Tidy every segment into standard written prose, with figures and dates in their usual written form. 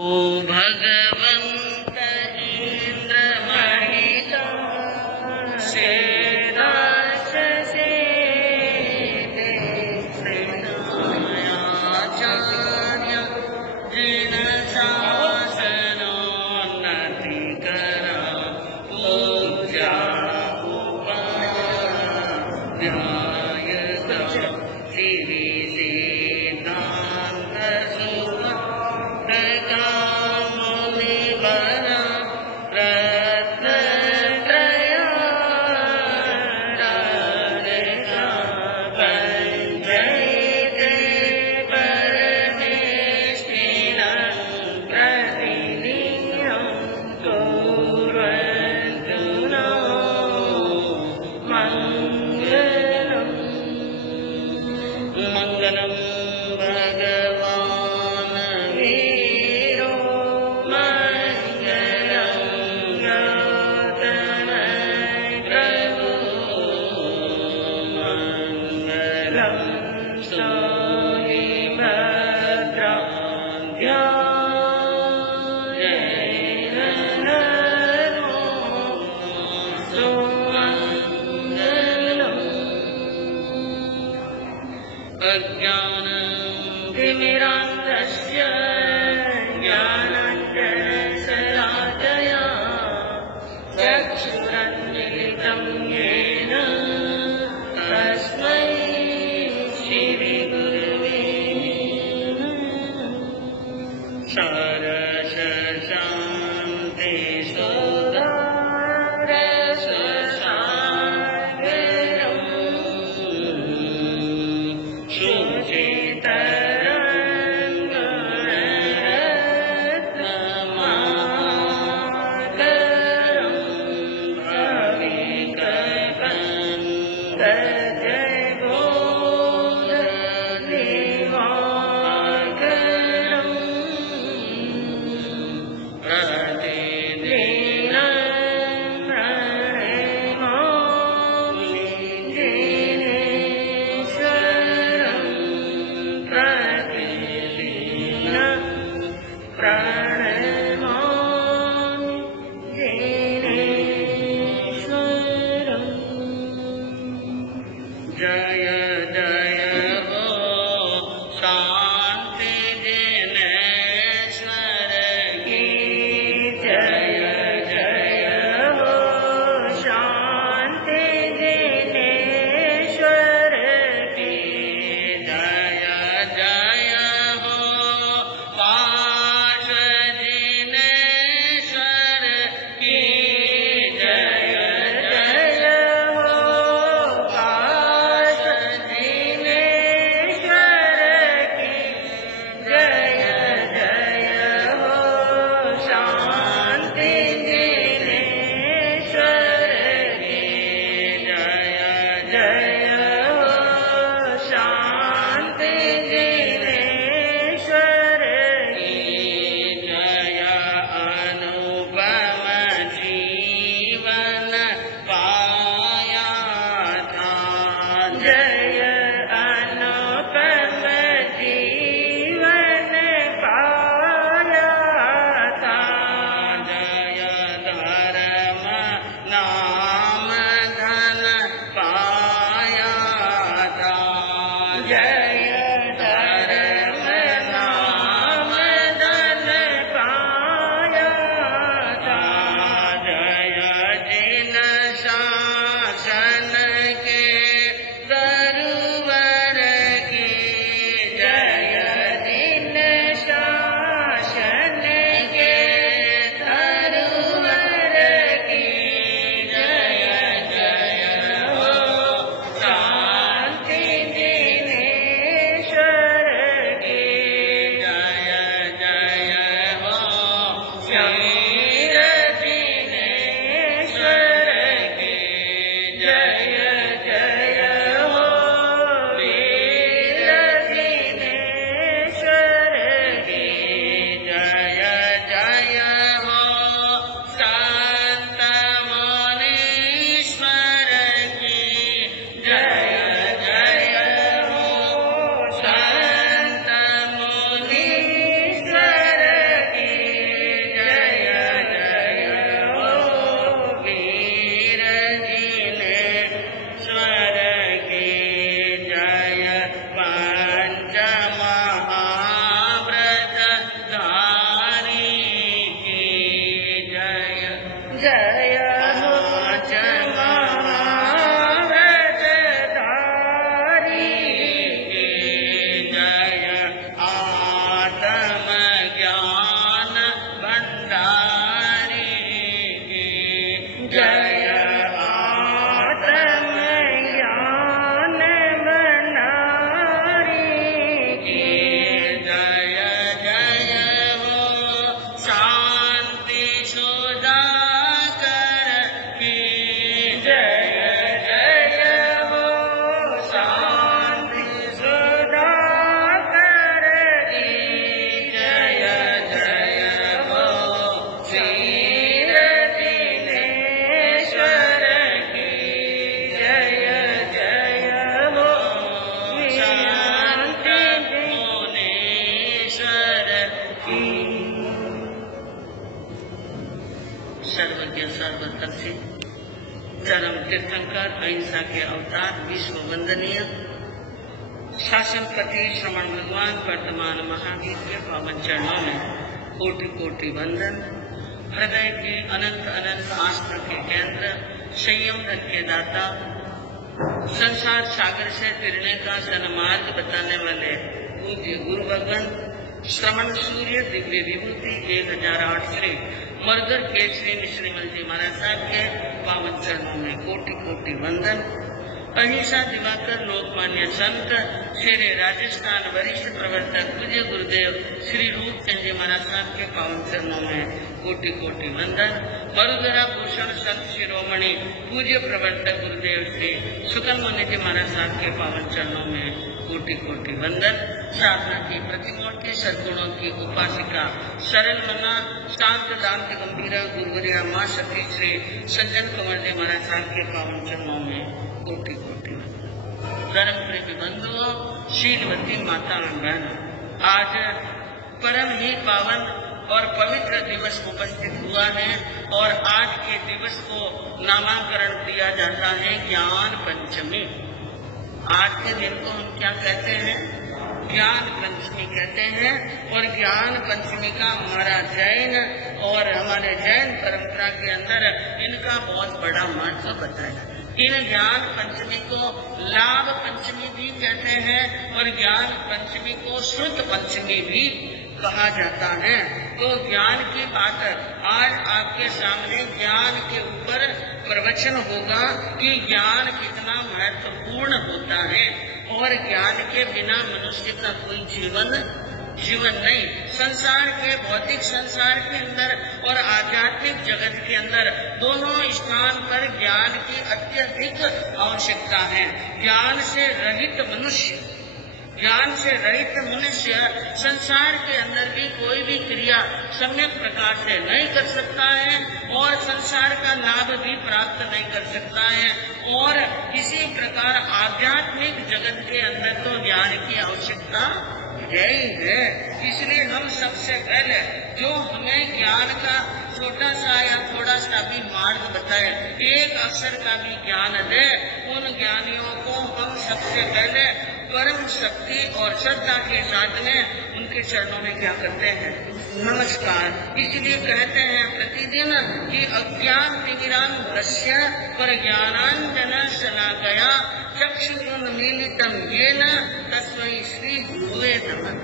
ओ भगवन्त इंद्र महिता शेदाशसे श्रेणायाचार्य जिन शासनोन्नतिकरा पूजा उपाध्यायता श्री सिद्धान्त मंगलम भगवान वीरो मंगलम गौतम प्रभु मंगलम स्वामी भद्राभ्या अज्ञानतिमिरान्धस्य ज्ञानाञ्जनशलाकया चक्षुरुन्मीलितं येन तस्मै श्रीगुरवे नमः। सरसशान्ति की। सर्वज्ञ सर्वदर्शी चरम तीर्थंकर अहिंसा के अवतार विश्व वंदनीय शासनपति श्रमण भगवान वर्तमान महावीर के पावन चरणों में कोटि कोटि वंदन। हृदय की अनंत अनंत आस्था के केंद्र, संयम रथ के दाता, संसार सागर से तिरने का सन्मार्ग बताने वाले पूज्य गुरु भगवान श्रमण सूर्य दिव्य विभूति 1008 श्री मरगर केसरी मिश्रीमल जी महाराज साहब के पावन चरणों में कोटि कोटि वंदन। अहिंसा दिवाकर लोकमान्य संत शेरे राजस्थान वरिष्ठ प्रवर्तक पूज्य गुरुदेव श्री रूपचंद जी महाराज साहब के पावन चरणों में कोटि कोटि वंदन। बरुदरा भूषण संत शिरोमणि पूज्य प्रवर्तक गुरुदेव श्री सुकन मुनि जी महाराज साहब के पावन चरणों में कोटि कोटि वंदन। साधना की प्रतिमूर्ति सद्गुणों की उपासिका सरल मना शांत दांत गंभीर गुरुवरिया माँ सती श्री सज्जन कंवर जी महाराज साहब के पावन चरणों में कोटि कोटि धर्म प्रेमी बंधुओं, शीलवती माता बहन, आज परम ही पावन और पवित्र दिवस उपस्थित हुआ है और आज के दिवस को नामाकरण दिया जाता है ज्ञान पंचमी। आज के दिन को हम क्या कहते हैं? ज्ञान पंचमी कहते हैं। और ज्ञान पंचमी का हमारा जैन और हमारे जैन परंपरा के अंदर इनका बहुत बड़ा महत्व बताया। इन ज्ञान पंचमी को लाभ पंचमी भी कहते हैं और ज्ञान पंचमी को श्रुत पंचमी भी कहा जाता है। तो ज्ञान की बात आज आपके सामने ज्ञान के ऊपर प्रवचन होगा कि ज्ञान कितना महत्वपूर्ण होता है और ज्ञान के बिना मनुष्य का कोई जीवन नहीं। संसार के भौतिक संसार के अंदर और आध्यात्मिक जगत के अंदर दोनों स्थान पर ज्ञान की अत्यधिक आवश्यकता है। ज्ञान से रहित मनुष्य संसार के अंदर भी कोई भी क्रिया सम्यक प्रकार से नहीं कर सकता है और संसार का लाभ भी प्राप्त नहीं कर सकता है। और इसी प्रकार आध्यात्मिक जगत के अंदर तो ज्ञान की आवश्यकता यही है। इसलिए हम सबसे पहले जो हमें ज्ञान का छोटा सा या थोड़ा सा भी मार्ग बताए, एक अक्षर का भी ज्ञान दे, उन ज्ञानियों को हम सबसे पहले परम शक्ति और श्रद्धा के साथ में उनके चरणों में क्या करते हैं? नमस्कार। इसलिए कहते हैं प्रतिदिन कि अज्ञान तिमिरान्धस्य प्रज्ञानांजन शलाकया चक्षुरुन्मीलितं येन तस्मै श्री गुरुवे नमः।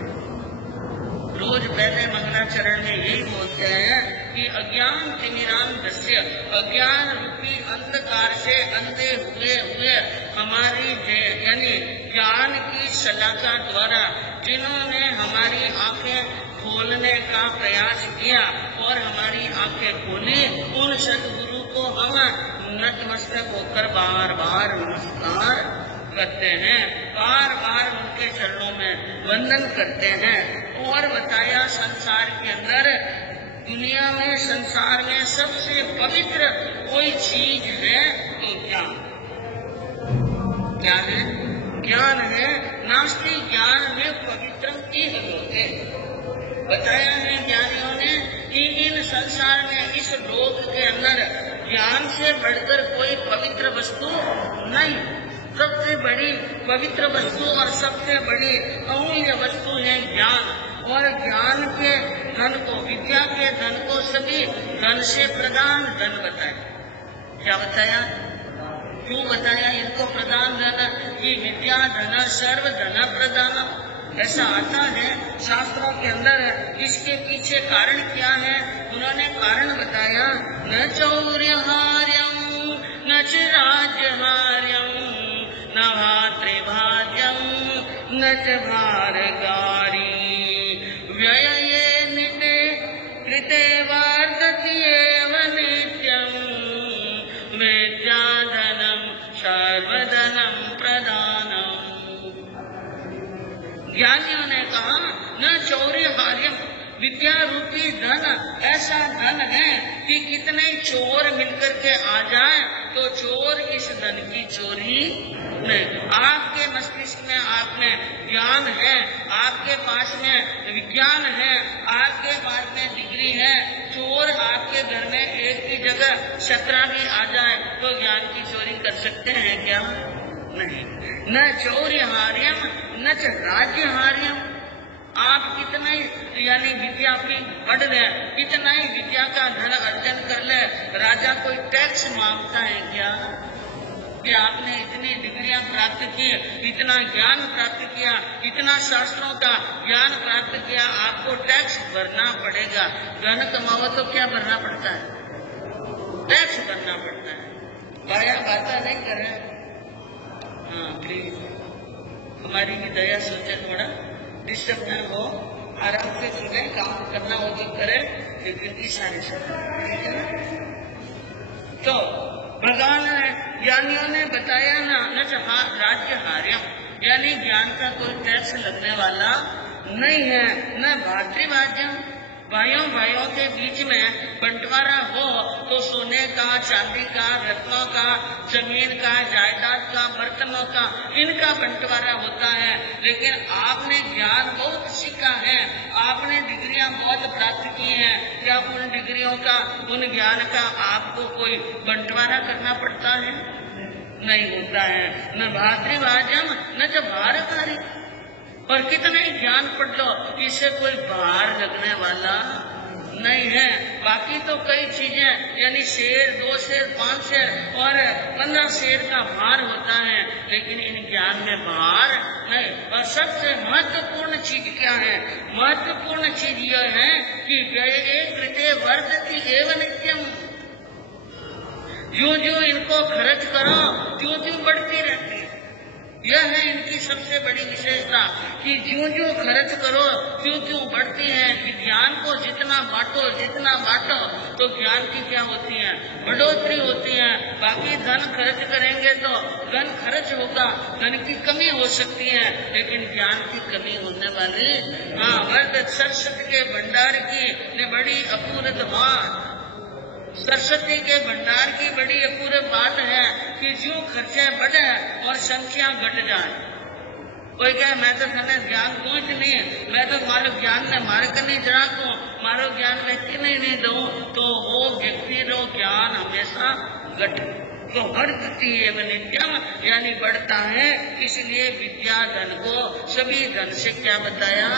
रोज पहले मंगलाचरण में यही बोलते हैं कि अज्ञान तिमिरान्धस्य, अज्ञान रूपी अंधकार से अंधे हुए हमारी यानी ज्ञान की शलाका द्वारा जिन्होंने हमारी आंखें खोलने का प्रयास किया और हमारी आंखें खोली, उन सद्गुरु को हम नतमस्तक होकर बार बार नमस्कार करते हैं, बार बार उनके चरणों में वंदन करते हैं। और बताया संसार के अंदर, दुनिया में, संसार में सबसे पवित्र कोई चीज है तो क्या है? ज्ञान है। नास्ति ज्ञान में पवित्रम की होते बताया है ज्ञानियों ने कि इन संसार में, इस लोक के अंदर ज्ञान से बढ़कर कोई पवित्र वस्तु नहीं। सबसे बड़ी पवित्र वस्तु और सबसे बड़ी अमूल्य वस्तु है ज्ञान। और ज्ञान के धन को, विद्या के धन को सभी धन से प्रधान धन बताया। क्या बताया? क्यों बताया इनको प्रधान धन? कि विद्या धन सर्व धन प्रधान, ऐसा आता है शास्त्रों के अंदर। इसके पीछे कारण क्या है? उन्होंने कारण बताया, न चौर्यहार्यम न च राज्यहार्यम न भातृभाज्यम न च भारगारी व्यये निते कृते वार्धत्येव नित्यं विद्याधनं सर्वधनं प्रदानम्। ज्ञानियों ने कहा न चौर्यहार्यम, विद्या रूपी धन ऐसा धन है कि कितने चोर मिलकर के आ जाए तो चोर इस धन की चोरी नहीं। आपके मस्तिष्क में आपने ज्ञान है, आपके पास में विज्ञान है, आप बेशक शतरा भी आ जाए तो ज्ञान की चोरी कर सकते हैं क्या? नहीं। न चौर्यहार्यम न च राज्यहार्यम। आप कितना ही यानी विद्या की पढ़ ले, कितना ही विद्या का धन अर्जन कर ले, राजा कोई टैक्स मांगता है क्या? कि आपने इतनी डिग्रियां प्राप्त की, इतना ज्ञान प्राप्त किया, इतना शास्त्रों का ज्ञान प्राप्त किया, आपको टैक्स भरना पड़ेगा। धन कमाओ तो क्या भरना पड़ता है? टैक्स भरना पड़ता है। बाया बातें नहीं करें। हाँ प्लीज, हमारी भी दया सोचे, थोड़ा डिस्टर्ब न हो, आराम से सुने, काम करना हो तो करे, लेकिन इशारे से, ठीक है ना? तो भगवान ज्ञानियों ने बताया ना, न राज्य हार्यम, यानी ज्ञान का कोई टैक्स लगने वाला नहीं है। न भातृभाज्यम, भाइयों के बीच में बंटवारा हो तो सोने का, चांदी का, रत्नों का, जमीन का, जायदाद का, बर्तनों का, इनका बंटवारा होता है। लेकिन आपने ज्ञान बहुत सीखा है, आपने डिग्रियां बहुत प्राप्त की हैं, क्या उन डिग्रियों का, उन ज्ञान का आपको कोई बंटवारा करना पड़ता है? नहीं होता है। न भातृभाज्यम न च भारकारी। और कितना ही ज्ञान पढ़ लो, इससे कोई भार लगने वाला नहीं है। बाकी तो कई चीजें यानी शेर, 2 शेर, 5 शेर और 15 शेर का भार होता है, लेकिन इन ज्ञान में भार नहीं। और सबसे महत्वपूर्ण चीज क्या है? महत्वपूर्ण चीज यह है कि व्यये कृते वर्धति एव नित्यम। जो जो इनको खर्च करो त्यों त्यों बढ़ती रहती है। यह है इनकी सबसे बड़ी विशेषता कि जो जो खर्च करो त्यों त्यों बढ़ती है। कि ज्ञान को जितना बांटो तो ज्ञान की क्या होती है? बढ़ोतरी होती है। बाकी धन खर्च करेंगे तो धन खर्च होगा, धन की कमी हो सकती है, लेकिन ज्ञान की कमी होने वाली। हाँ, वर्द सरस्वती के भंडार की ने बड़ी अपूर्व बात, सरस्वती के भंडार की बड़ी अपूर्व बात है कि जो खर्चे बढ़े और संख्या घट जाए। कोई कहे मैं तो थाने ज्ञान दूं ही नहीं, मैं तो मारो ज्ञान ने मार कर नहीं जरा को, मारो ज्ञान में कि नहीं दूं, तो वो व्यक्ति रो ज्ञान हमेशा घट तो वर्धति एवं नित्यम, यानी बढ़ता है। इसलिए विद्या धन को सभी धन से क्या बताया?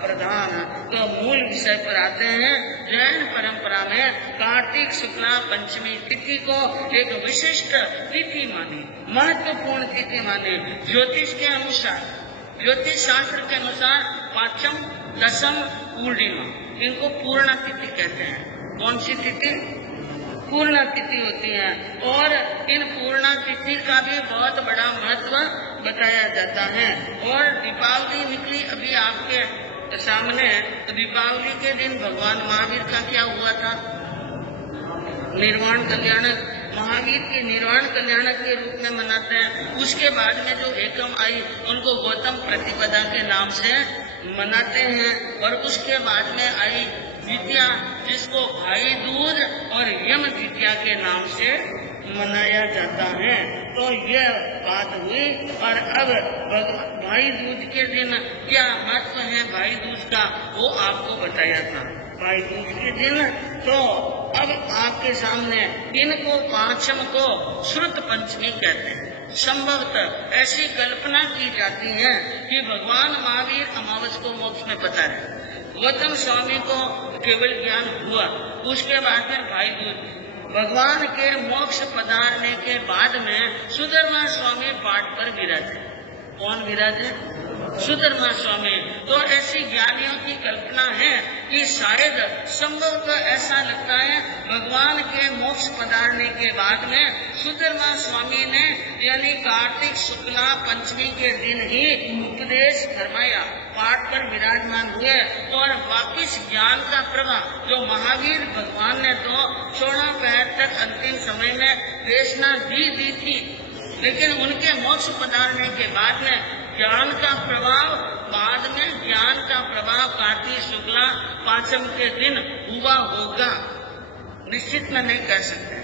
प्रधान। तो मूल विषय पर आते हैं। जैन परंपरा में कार्तिक शुक्ला पंचमी तिथि को एक विशिष्ट तिथि मानी, महत्वपूर्ण तिथि मानी। ज्योतिष के अनुसार, ज्योतिष शास्त्र के अनुसार पांचम, दशम, पूर्णिमा, इनको पूर्णा तिथि कहते हैं। कौन सी तिथि? पूर्णा तिथि होती है। और इन पूर्णा तिथि का भी बहुत बड़ा महत्व बताया जाता है। और दीपावली निकली अभी आपके सामने, तो दीपावली के दिन भगवान महावीर का क्या हुआ था? निर्वाण कल्याणक, महावीर के निर्वाण कल्याणक के रूप में मनाते हैं। उसके बाद में जो एकम आई उनको गौतम प्रतिपदा के नाम से मनाते हैं। और उसके बाद में आई द्वितीया, जिसको भाई दूज और यम द्वितीया के नाम से मनाया जाता है। तो यह बात हुई। और अब भाई दूज के दिन क्या महत्व है भाई दूज का, वो आपको बताया था। भाई दूज के दिन तो अब आपके सामने इनको पांचम को श्रुत पंचमी कहते हैं। संभवतः ऐसी कल्पना की जाती है कि भगवान महावीर अमावस को मोक्ष में पधारे। गौतम स्वामी को केवल ज्ञान हुआ, उसके बाद में भाई दूज। भगवान के मोक्ष पधारने के बाद में सुधर्मा स्वामी पाठ पर विराजे। कौन विराजे? सुधर्मा स्वामी। तो ऐसी ज्ञानियों की कल्पना है कि शायद संभवतः ऐसा लगता है भगवान के मोक्ष पधारने के बाद में सुधर्मा स्वामी ने यानी कार्तिक शुक्ला पंचमी के दिन ही उपदेश फरमाया, पाठ पर विराजमान हुए। और वापिस ज्ञान का प्रवाह जो महावीर भगवान ने तो 16 पैर तक अंतिम समय में देशना दी थी, लेकिन उनके मोक्ष पधारने के बाद में ज्ञान का प्रभाव, बाद में ज्ञान का प्रभाव कार्तिक शुक्ला पांचम के दिन हुआ होगा। निश्चित में नहीं कह सकते,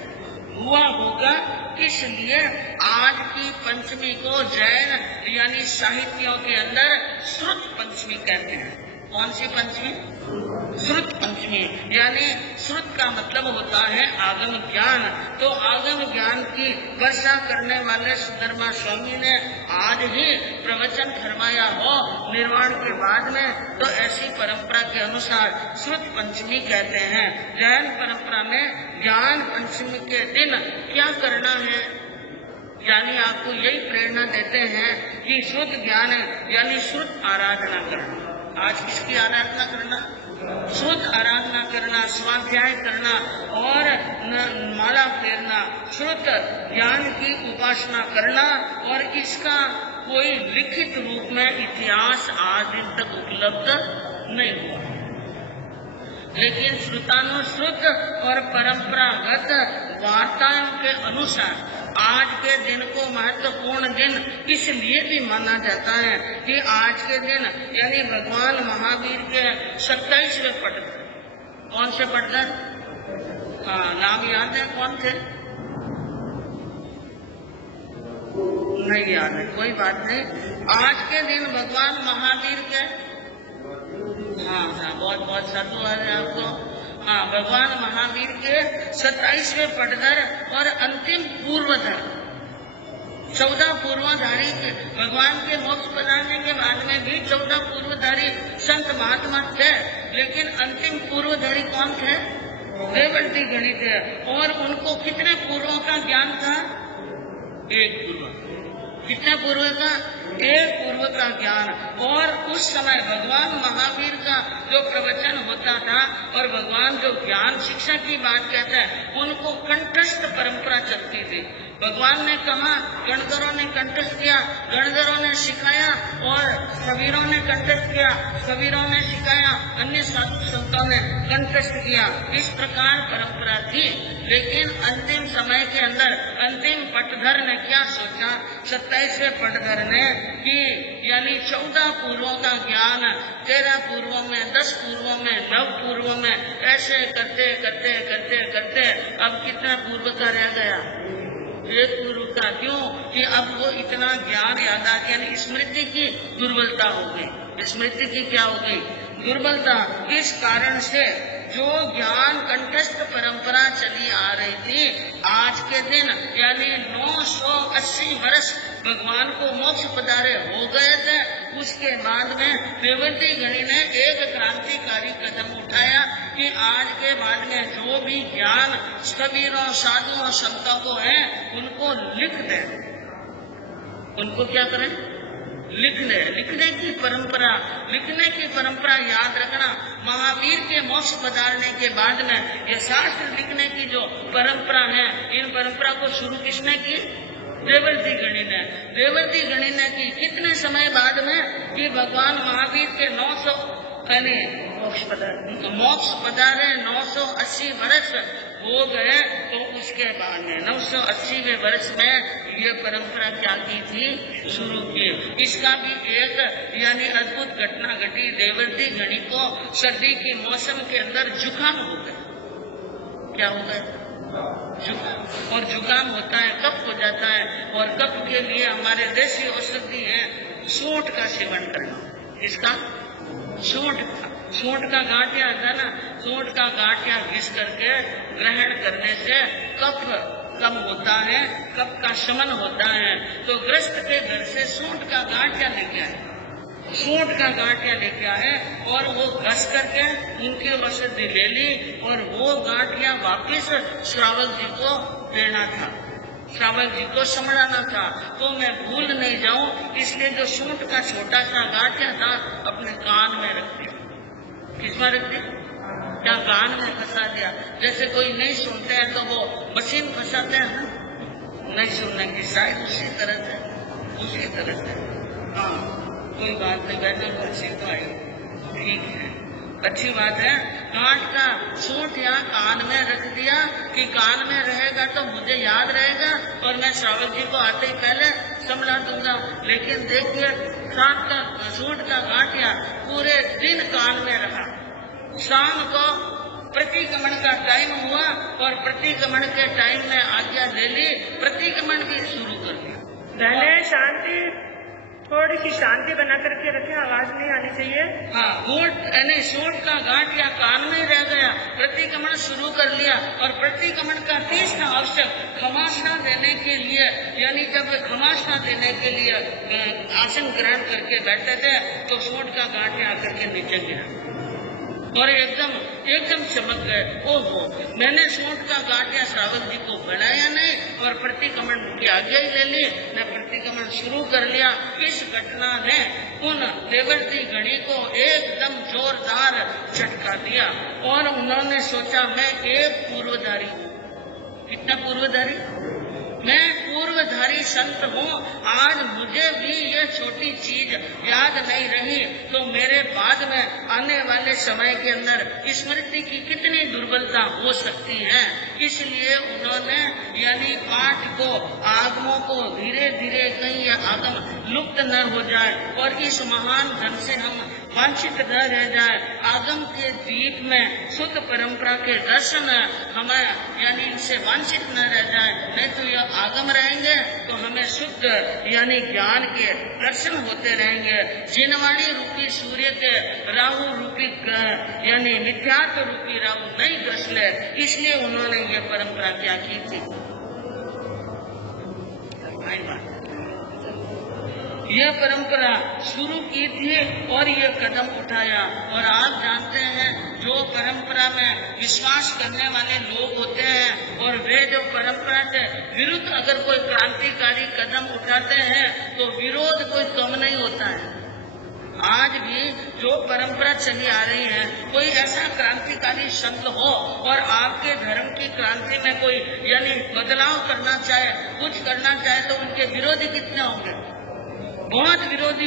हुआ होगा। इसलिए आज की पंचमी को जैन यानी साहित्यों के अंदर श्रुत पंचमी कहते हैं। कौन सी पंचमी? श्रुत पंचमी। पंचमी यानी श्रुत का मतलब होता है आगम ज्ञान। तो आगम ज्ञान की वर्षा करने वाले सुधर्मा स्वामी ने आज ही प्रवचन फरमाया हो निर्वाण के बाद में, तो ऐसी परंपरा के अनुसार श्रुत पंचमी कहते हैं। जैन परंपरा में ज्ञान पंचमी के दिन क्या करना है, यानी आपको यही प्रेरणा देते हैं कि शुद्ध ज्ञान यानी शुद्ध आराधना करना। आज किसकी आराधना करना? शुद्ध आराधना करना, स्वाध्याय करना और माला फेरना, शुद्ध ज्ञान की उपासना करना। और इसका कोई लिखित रूप में इतिहास आज दिन तक उपलब्ध नहीं हुआ, लेकिन श्रुतानुश्रुत और परंपरागत वार्ताओं के अनुसार आज के दिन को महत्वपूर्ण दिन इसलिए भी माना जाता है कि आज के दिन यानी भगवान महावीर के 27वें पटधर। कौन से पटधर? हाँ, नाम याद है? कौन थे? नहीं याद है, कोई बात नहीं। आज के दिन भगवान महावीर के हाँ बहुत बहुत साधुवाद है आपको। हाँ, भगवान महावीर के 27वें पटधर और अंतिम पूर्वधर। 14 पूर्वधारी के भगवान के मोक्ष पधारने के बाद में भी 14 पूर्वधारी संत महात्मा थे, लेकिन अंतिम पूर्वधारी कौन थे? देवर्षि गणित थे। और उनको कितने पूर्वों का ज्ञान था? एक पूर्व। कितने पूर्व का? एक पूर्व का ज्ञान। और उस समय भगवान महावीर का जो प्रवचन होता था और भगवान जो ज्ञान शिक्षा की बात कहते हैं, उनको कंठस्थ परंपरा चलती थी। भगवान ने कहा, गणधरों ने कंठस्थ किया, गणधरों ने सिखाया, और कबीरों ने कंठस्थ किया, कबीरों ने सिखाया, अन्य साधु संतों ने कंठस्थ किया। इस प्रकार परंपरा थी। लेकिन अंतिम समय के अंदर अंतिम पटधर ने क्या सोचा? 27वें पटधर ने कि यानी 14 पूर्वों का ज्ञान 13 पूर्वों में, 10 पूर्वों में, 9 पूर्वों में, ऐसे करते करते करते करते अब कितना पूर्व का रह गया? एक पूर्व का। क्यों? कि अब वो इतना ज्ञान याद आ गया, यानी स्मृति की दुर्बलता हो गई। स्मृति की क्या हो गई? दुर्बलता। इस कारण से जो ज्ञान कंठस्थ परंपरा चली आ रही थी, आज के दिन यानी 980 वर्ष भगवान को मोक्ष पधारे हो गए थे। उसके बाद में देवर्षि गणि ने एक क्रांतिकारी कदम उठाया कि आज के बाद में जो भी ज्ञान कबीरों, साधुओं, संतों को है, उनको लिख दें। उनको क्या करें? लिखने की परंपरा। लिखने की परंपरा याद रखना, महावीर के मोक्ष पधारने के बाद में ये शास्त्र लिखने की जो परंपरा है, इन परंपरा को शुरू किसने की? देवर्षि गणि ने। देवर्षि गणि ने की कितने समय बाद में? कि भगवान महावीर के 900 मोक्ष पधारे 980 वर्ष हो गए, तो उसके बाद में 980वें वर्ष में ये परंपरा क्या की थी? शुरू की। इसका भी एक यानी अद्भुत घटना घटी। देवर्षि गणि को सर्दी के मौसम के अंदर जुकाम हो गया। क्या हो गया? जुकाम। और जुकाम होता है, कफ हो जाता है, और कफ के लिए हमारे देसी औषधि है सूंठ का सेवन करना। इसका सूंठ का गांठिया था ना, सूंठ का गांठिया घिस करके ग्रहण करने से कफ कम होता है, कफ का शमन होता है। तो ग्रस्त के घर से सूंठ का गांठिया लेके आए, सूंठ का गांठिया लेके आए, और वो घस करके उनकी औषधि ले ली, और वो गांठिया वापिस श्रावक जी को देना था, श्रावक जी को समझाना था। तो मैं भूल नहीं जाऊं, इसलिए जो सूंठ का छोटा सा गांठिया था अपने कान में रख दिया। किसमें रख दिया? क्या कान में फंसा दिया? जैसे कोई नहीं सुनते हैं तो वो मशीन फंसाते हैं, नहीं सुनने की, शायद उसी तरह से। हाँ, कोई बात नहीं, वैसे अच्छी तो आई, ठीक है, अच्छी बात है। गांठ का सूंठ यहाँ कान में रख दिया कि कान में रहेगा तो मुझे याद रहेगा, और मैं श्रावक जी को आते ही पहले समझा दूंगा। लेकिन देखिए, सूंठ का गांठिया पूरे दिन कान में रहा। शाम को प्रतिक्रमण का टाइम हुआ, और प्रतिक्रमण के टाइम में आज्ञा ले ली, प्रतिक्रमण भी शुरू कर दिया। पहले शांति, थोड़ी सी शांति बना करके रखें, आवाज नहीं आनी चाहिए। हाँ, सूंठ का गांठिया कान में रह गया, प्रतिक्रमण शुरू कर लिया और प्रतिक्रमण का तीसरा आवश्यक खमासना देने के लिए, यानी जब खमासना देने के लिए आसन ग्रहण करके बैठे थे तो सूंड का गांठ आकर के नीचे गिरा और एकदम चमक गए। ओहो, मैंने सूंड का गांठिया श्रावक जी को बनाया नहीं और प्रतिक्रमण की आज्ञा ही ले ली, मैं प्रतिक्रमण शुरू कर लिया। इस घटना ने उन देवर्षि गणी को एकदम जोरदार झटका दिया और उन्होंने सोचा मैं एक पूर्वधारी हूँ। कितना पूर्वधारी? मैं पूर्वधारी संत हूँ। आज मुझे भी ये छोटी चीज याद नहीं रही तो मेरे बाद में आने वाले समय के अंदर स्मृति की कितनी दुर्बलता हो सकती है। इसलिए उन्होंने यानी पाठ को, आगमों को धीरे धीरे कहीं यह आगम लुप्त न हो जाए और इस महान धन से हम वांछित न रह जाए। आगम के दीप में शुद्ध परंपरा के दर्शन हमें यानी इनसे वांछित न रह जाए, नहीं तो यह आगम रहेंगे तो हमें शुद्ध यानी ज्ञान के दर्शन होते रहेंगे। जिनवाणी रूपी सूर्य के राहु रूपी यानी मिथ्यात्व रूपी राहु नहीं घसले, इसलिए उन्होंने ये परंपरा क्या की थी। यह परंपरा शुरू की थी और ये कदम उठाया। और आप जानते हैं जो परंपरा में विश्वास करने वाले लोग होते हैं और वे जो परंपरा से विरुद्ध अगर कोई क्रांतिकारी कदम उठाते हैं तो विरोध कोई कम नहीं होता है। आज भी जो परंपरा चली आ रही है, कोई ऐसा क्रांतिकारी संत हो और आपके धर्म की क्रांति में कोई यानी बदलाव करना चाहे, कुछ करना चाहे तो उनके विरोधी कितने होंगे? बहुत विरोधी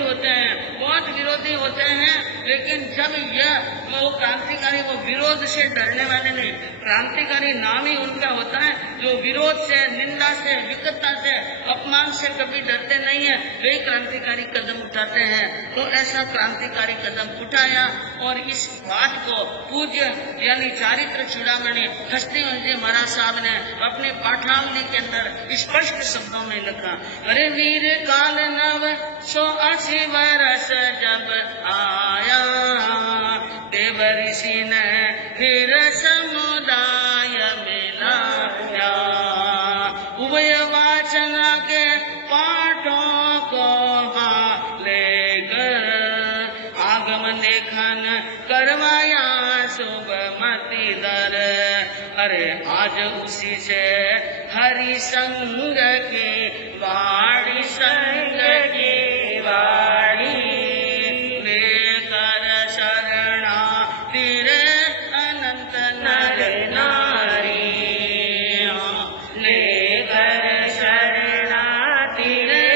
होते हैं। लेकिन जब यह वो क्रांतिकारी वो विरोध से डरने वाले नहीं, क्रांतिकारी नाम ही उनका होता है जो विरोध से, निंदा से, विकटता से, अपमान से कभी डरते नहीं है, वे क्रांतिकारी कदम उठाते हैं। तो ऐसा क्रांतिकारी कदम उठाया और इस बात को पूज्य यानी चारित्र चूड़ामणि हस्तिवंश जी महाराज साहब ने अपनी पाठावली के अंदर स्पष्ट शब्दों में लिखा। अरे वीर काल नव 180 वर्ष जब आया, देव ऋषि ने फिर समुदाय मिलाया, उभय वाचन के पाठों को लेकर आगम लेखन करवाया शुभमति दर। अरे आज उसी से हरि संग की वाणी, संग की वाणी लेकर शरणा तेरे अनंत नर नारी, लेकर शरणा तेरे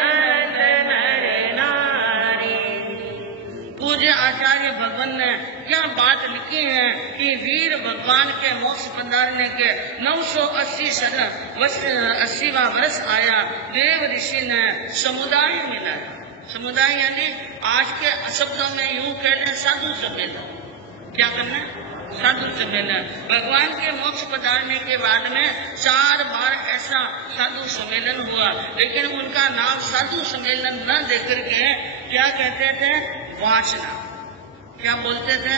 अनंत नर नारी। पूज्य आचार्य भगवान ने क्या बात लिखी है कि वीर भगवान के मोक्ष पधारने के 980वां वर्ष आया, देव ऋषि ने समुदाय मिलाया। समुदाय यानी आज के शब्दों में यूं कहते साधु सम्मेलन। क्या करना? साधु सम्मेलन। भगवान के मोक्ष पधारने के बाद में 4 बार ऐसा साधु सम्मेलन हुआ, लेकिन उनका नाम साधु सम्मेलन न देकर के क्या कहते थे? वाचना। क्या बोलते थे?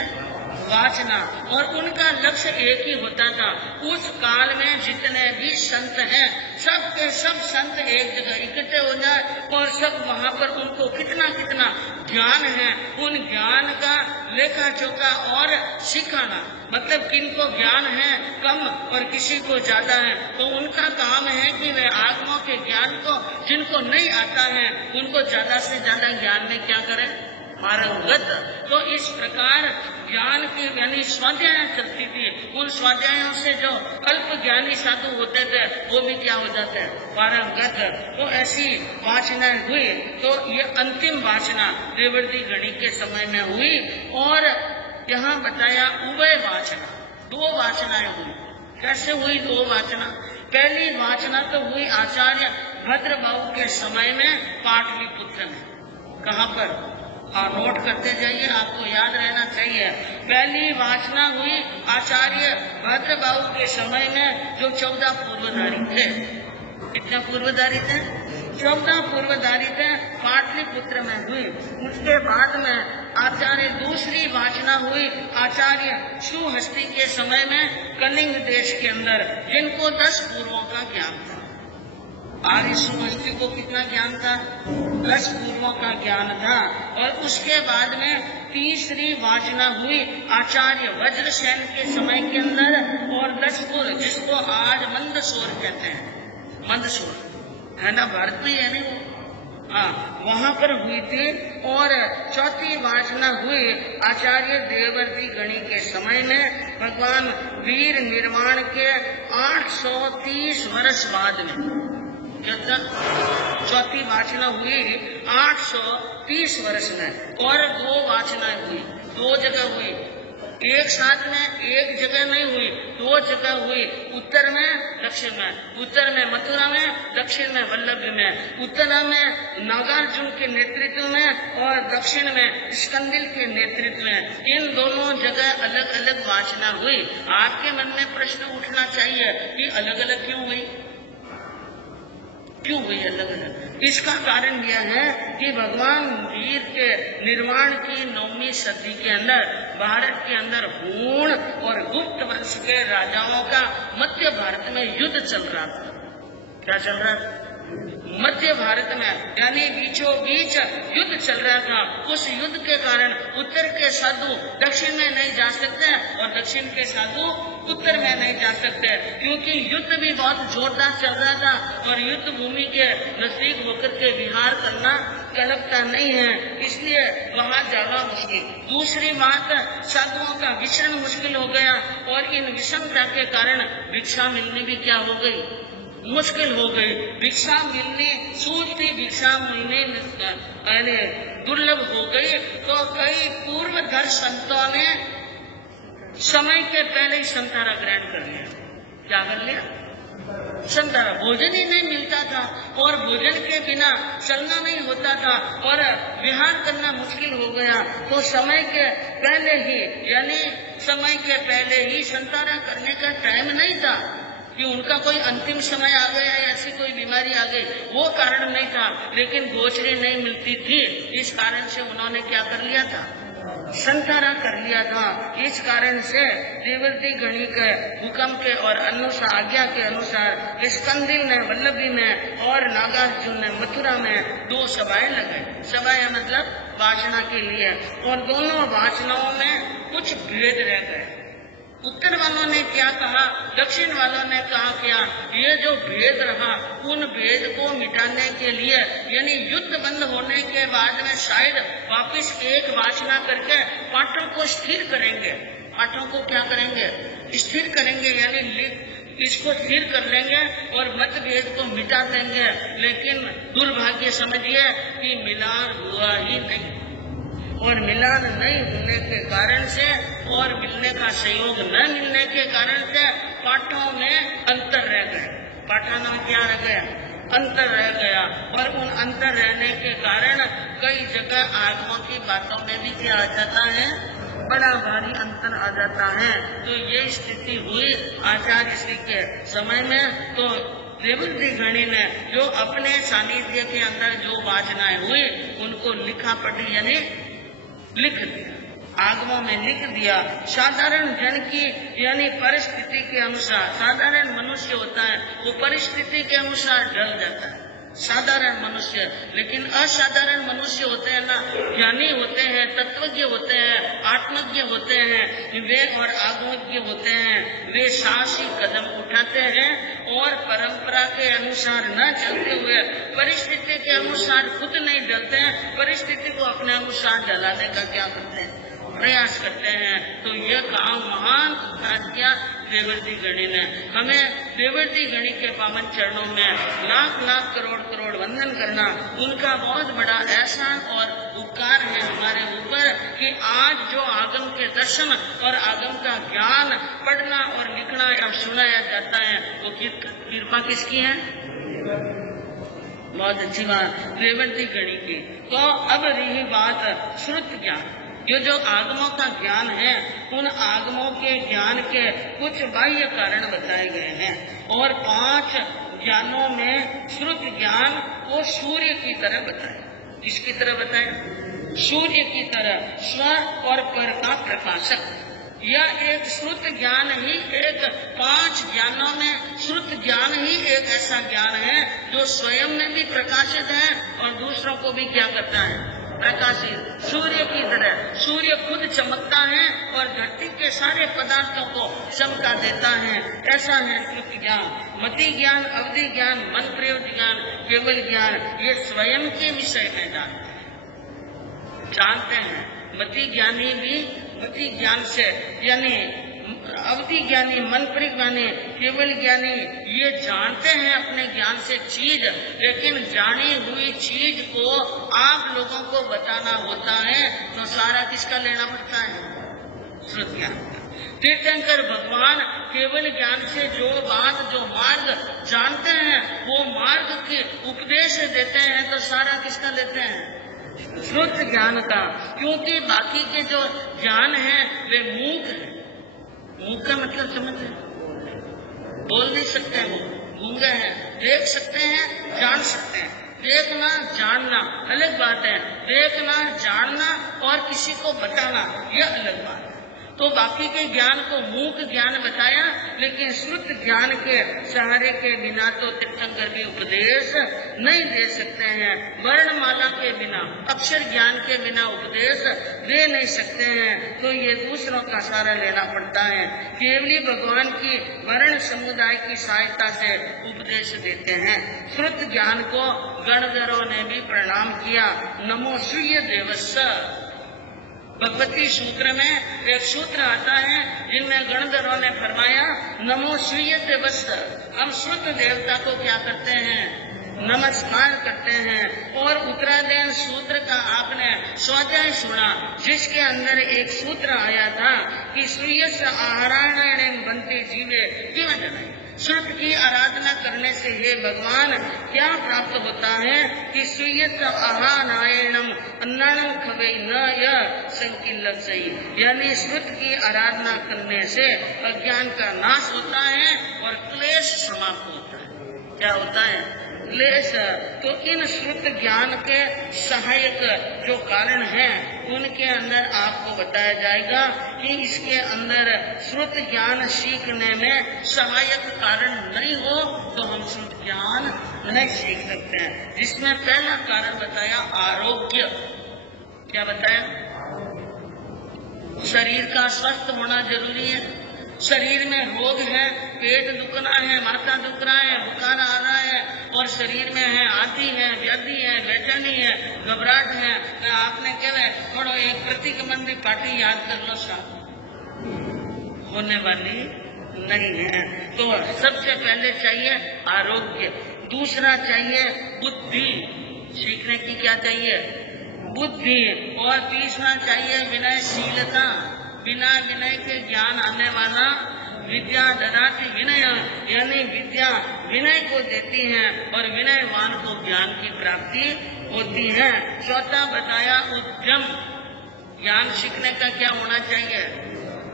वाचना। और उनका लक्ष्य एक ही होता था। उस काल में जितने भी संत हैं, सब के सब संत एक जगह इकट्ठे हो जाए और सब वहाँ पर उनको कितना कितना ज्ञान है, उन ज्ञान का लेखा जोखा और सिखाना। मतलब किनको ज्ञान है कम और किसी को ज्यादा है, तो उनका काम है कि वे आगमों के ज्ञान को, जिनको नहीं आता है, उनको ज्यादा से ज्यादा ज्ञान में क्या करें? पारंगत। तो इस प्रकार ज्ञान की यानी स्वाध्याय चलती थी। उन स्वाध्यायों से जो अल्प ज्ञानी साधु होते थे वो भी क्या हो जाते हैं? पारंगत। तो ऐसी वाचनाएं हुई। तो ये अंतिम वाचना देवर्षि गणी के समय में हुई और यहाँ बताया उभय वाचना। 2 वाचनाएं हुई। कैसे हुई 2 वाचना? पहली वाचना तो हुई आचार्य भद्रबाहु के समय में पाटलिपुत्र में। कहाँ पर? नोट करते जाइए, आपको याद रहना चाहिए। पहली वाचना हुई आचार्य भद्रबाहु के समय में, जो 14 पूर्वधारी थे। कितने पूर्वधारी थे? 14 पूर्वधारी थे, पाटलिपुत्र में हुई। उसके बाद में आचार्य दूसरी वाचना हुई आचार्य सुहस्ती के समय में कलिंग देश के अंदर जिनको 10 पूर्वों का ज्ञान था, आर्य समष्टि को कितना ज्ञान था? 10 पूर्वों का ज्ञान था। और उसके बाद में तीसरी वाचना हुई आचार्य वज्रसेन के समय के अंदर, और 10 पूर्व जिसको आज मंदसौर कहते हैं, मंदसौर है ना, भारत में है नहीं वो, हाँ, वहां पर हुई थी। और चौथी वाचना हुई आचार्य देववर्ती गणी के समय में, भगवान वीर निर्माण के 830 वर्ष बाद में। चौथी वाचना हुई 830 वर्ष में, और 2 वाचनाएं हुई, 2 जगह हुई, एक साथ में एक जगह नहीं हुई, 2 जगह हुई, उत्तर में दक्षिण में, उत्तर में मथुरा में, दक्षिण में वल्लभ में, उत्तर में नागार्जुन के नेतृत्व में और दक्षिण में स्कंदिल के नेतृत्व में। इन दोनों जगह अलग अलग वाचना हुई। आपके मन में प्रश्न उठना चाहिए कि अलग अलग क्यों हुई, क्यों हुई अलग अलग? इसका कारण यह है कि भगवान वीर के निर्माण की 9वीं सदी के अंदर भारत के अंदर हूण और गुप्त वंश के राजाओं का मध्य भारत में युद्ध चल रहा था। क्या चल रहा था? मध्य भारत में, यानी बीचों बीच युद्ध चल रहा था। उस युद्ध के कारण उत्तर के साधु दक्षिण में नहीं जा सकते और दक्षिण के साधु उत्तर में नहीं जा सकते, क्योंकि युद्ध भी बहुत जोरदार चल रहा था और युद्ध भूमि के नजदीक होकर के विहार करना कल्पता नहीं है, इसलिए वहाँ जाना मुश्किल। दूसरी बात, साधुओं का विचरण मुश्किल हो गया और इन विषमता के कारण भिक्षा मिलनी भी क्या हो गई, मुश्किल हो गई। भिक्षा मिलनी, सूझती भिक्षा मिलनी दुर्लभ हो गई। तो कई पूर्वधर संतों ने समय के पहले ही संतारा ग्रहण कर लिया। क्या कर लिया? संतारा। भोजन ही नहीं मिलता था और भोजन के बिना चलना नहीं होता था और विहार करना मुश्किल हो गया। तो समय के पहले ही, यानी समय के पहले ही संतारा करने का टाइम नहीं था कि उनका कोई अंतिम समय आ गया या ऐसी कोई बीमारी आ गई, वो कारण नहीं था, लेकिन गोचरी नहीं मिलती थी, इस कारण से उन्होंने क्या कर लिया था, संतारा कर लिया था। इस कारण से देववर्ती गणी के हुक्म के और अनुसार, आज्ञा के अनुसार स्कंदिल ने वल्लभी में और नागार्जुन ने मथुरा में 2 सभाएं लगाई। सभाएं मतलब वाचना के लिए, और दोनों वाचनाओं में कुछ भेद रह गए। उत्तर वालों ने क्या कहा, दक्षिण वालों ने कहा क्या, ये जो भेद रहा उन भेद को मिटाने के लिए, यानी युद्ध बंद होने के बाद में शायद वापस एक वाचना करके पाठों को स्थिर करेंगे। पाठों को क्या करेंगे? स्थिर करेंगे, यानी इसको स्थिर कर लेंगे और मतभेद को मिटा देंगे। लेकिन दुर्भाग्य समझिए कि मिलान हुआ ही नहीं, और मिलान नहीं होने के कारण से और मिलने का सहयोग न मिलने के कारण से पाठों में अंतर रह गए। पाठाना में क्या रह गया? अंतर रह गया। और उन अंतर रहने के कारण कई जगह आगमों की बातों में भी क्या आ जाता है, बड़ा भारी अंतर आ जाता है। तो ये स्थिति हुई आचार्य श्री के समय में। तो देववर्ती गणी ने जो अपने सानिध्य के अंदर जो वाचनाएं हुई उनको लिखा पढ़ी, यानी लिख दिया, आगमों में लिख दिया। साधारण जन की, यानी परिस्थिति के अनुसार, साधारण मनुष्य होता है वो परिस्थिति के अनुसार ढल जाता है, साधारण मनुष्य। लेकिन असाधारण मनुष्य होते हैं ना, ज्ञानी होते हैं, तत्वज्ञ होते हैं, आत्मज्ञ होते हैं, वे और आत्मज्ञ होते हैं, वे साहसी कदम उठाते हैं और परंपरा के अनुसार न चलते हुए परिस्थिति के अनुसार खुद नहीं ढलते हैं, परिस्थिति को अपने अनुसार ढलाने का क्या करते हैं, प्रयास करते हैं। तो यह काम महान किया देववर्ती गणी ने। हमें देववर्ती गणी के पावन चरणों में लाख लाख करोड़ करोड़ वंदन करना उनका बहुत बड़ा एहसान और उपकार है हमारे ऊपर कि आज जो आगम के दर्शन और आगम का ज्ञान पढ़ना और लिखना या सुनाया जाता है वो कृपा किसकी है? बहुत अच्छी बात, देववर्ती गणी की। तो अब रही बात श्रुत ज्ञान। ये जो आगमों का ज्ञान है, उन आगमों के ज्ञान के कुछ बाह्य कारण बताए गए हैं और 5 ज्ञानों में श्रुत ज्ञान को सूर्य की तरह बताया। किसकी तरह बताया? सूर्य की तरह, स्व और पर का प्रकाशक। यह एक श्रुत ज्ञान ही एक 5 ज्ञानों में श्रुत ज्ञान ही एक ऐसा ज्ञान है जो स्वयं में भी प्रकाशित है और दूसरों को भी क्या करता है, प्रकाशित। सूर्य की तरह सूर्य खुद चमकता है और धरती के सारे पदार्थों को चमका देता है, ऐसा है श्रुत ज्ञान। मति ज्ञान, अवधि ज्ञान, मन प्रयोग ज्ञान, केवल ज्ञान, ये स्वयं के विषय में जानते हैं। मति ज्ञानी भी मति ज्ञान से, यानी अवधि ज्ञानी, मन परिज्ञानी, केवल ज्ञानी, ये जानते हैं अपने ज्ञान से चीज, लेकिन जानी हुई चीज को आप लोगों को बताना होता है तो सारा किसका लेना पड़ता है, श्रुत ज्ञान। तीर्थंकर भगवान केवल ज्ञान से जो बात, जो मार्ग जानते हैं वो मार्ग के उपदेश देते हैं तो सारा किसका लेते हैं, श्रुत ज्ञान का। क्योंकि बाकी के जो ज्ञान है वे मूक है। मूक का मतलब समझ है, बोल नहीं सकते, वो गूंगे हैं, देख सकते हैं, जान सकते हैं। देखना जानना अलग बात है, देखना जानना और किसी को बताना यह अलग बात है। तो बाकी के ज्ञान को मूक ज्ञान बताया, लेकिन श्रुत ज्ञान के सहारे के बिना तो तीर्थंकर भी उपदेश नहीं दे सकते हैं। वर्णमाला के बिना, अक्षर ज्ञान के बिना उपदेश दे नहीं सकते हैं, तो ये दूसरों का सहारा लेना पड़ता है। केवली भगवान की वर्ण समुदाय की सहायता से उपदेश देते हैं। श्रुत ज्ञान को गणधरों ने भी प्रणाम किया। नमो सूर्य देवस्य, भगवती सूत्र में एक सूत्र आता है जिनमें गणधरों ने फरमाया नमो सूर्य देवस्य, हम श्रुत देवता को क्या करते हैं, नमस्कार करते हैं। और उत्तरायण सूत्र का आपने स्वाध्याय सुना, जिसके अंदर एक सूत्र आया था कि सूर्य से आहारायण बनते जीवे जीवन जनाए। श्रुत की आराधना करने से हे भगवान क्या प्राप्त होता है कि सूर्य आहानायणम अन्नम खवे न यह संकिल्लत सही, यानी श्रुत की आराधना करने से अज्ञान का नाश होता है और क्लेश समाप्त होता है। क्या होता है, क्लेश। तो इन श्रुत ज्ञान के सहायक जो कारण हैं उनके अंदर आपको बताया जाएगा कि इसके अंदर श्रुत ज्ञान सीखने में सहायक कारण नहीं हो तो हम श्रुत ज्ञान नहीं सीख सकते हैं। जिसमें पहला कारण बताया आरोग्य। क्या बताया, शरीर का स्वस्थ होना जरूरी है। शरीर में रोग है, पेट दुखना है, माथा दुख रहा है, बुखार आ रहा है और शरीर में है आदि है, व्याधि है, बेचैनी है, घबराहट है, तो आपने कहा थोड़ा एक प्रतिकमंदी पार्टी याद कर लो, साहब होने वाली नहीं है। तो सबसे पहले चाहिए आरोग्य, दूसरा चाहिए बुद्धि, सीखने की क्या चाहिए, बुद्धि, और तीसरा चाहिए विनयशीलता। बिना विनय के ज्ञान आने वाला विद्या ददाति विनय, यानी विद्या विनय को देती है और विनयवान को ज्ञान की प्राप्ति होती है। चौथा बताया उद्यम, ज्ञान सीखने का क्या होना चाहिए,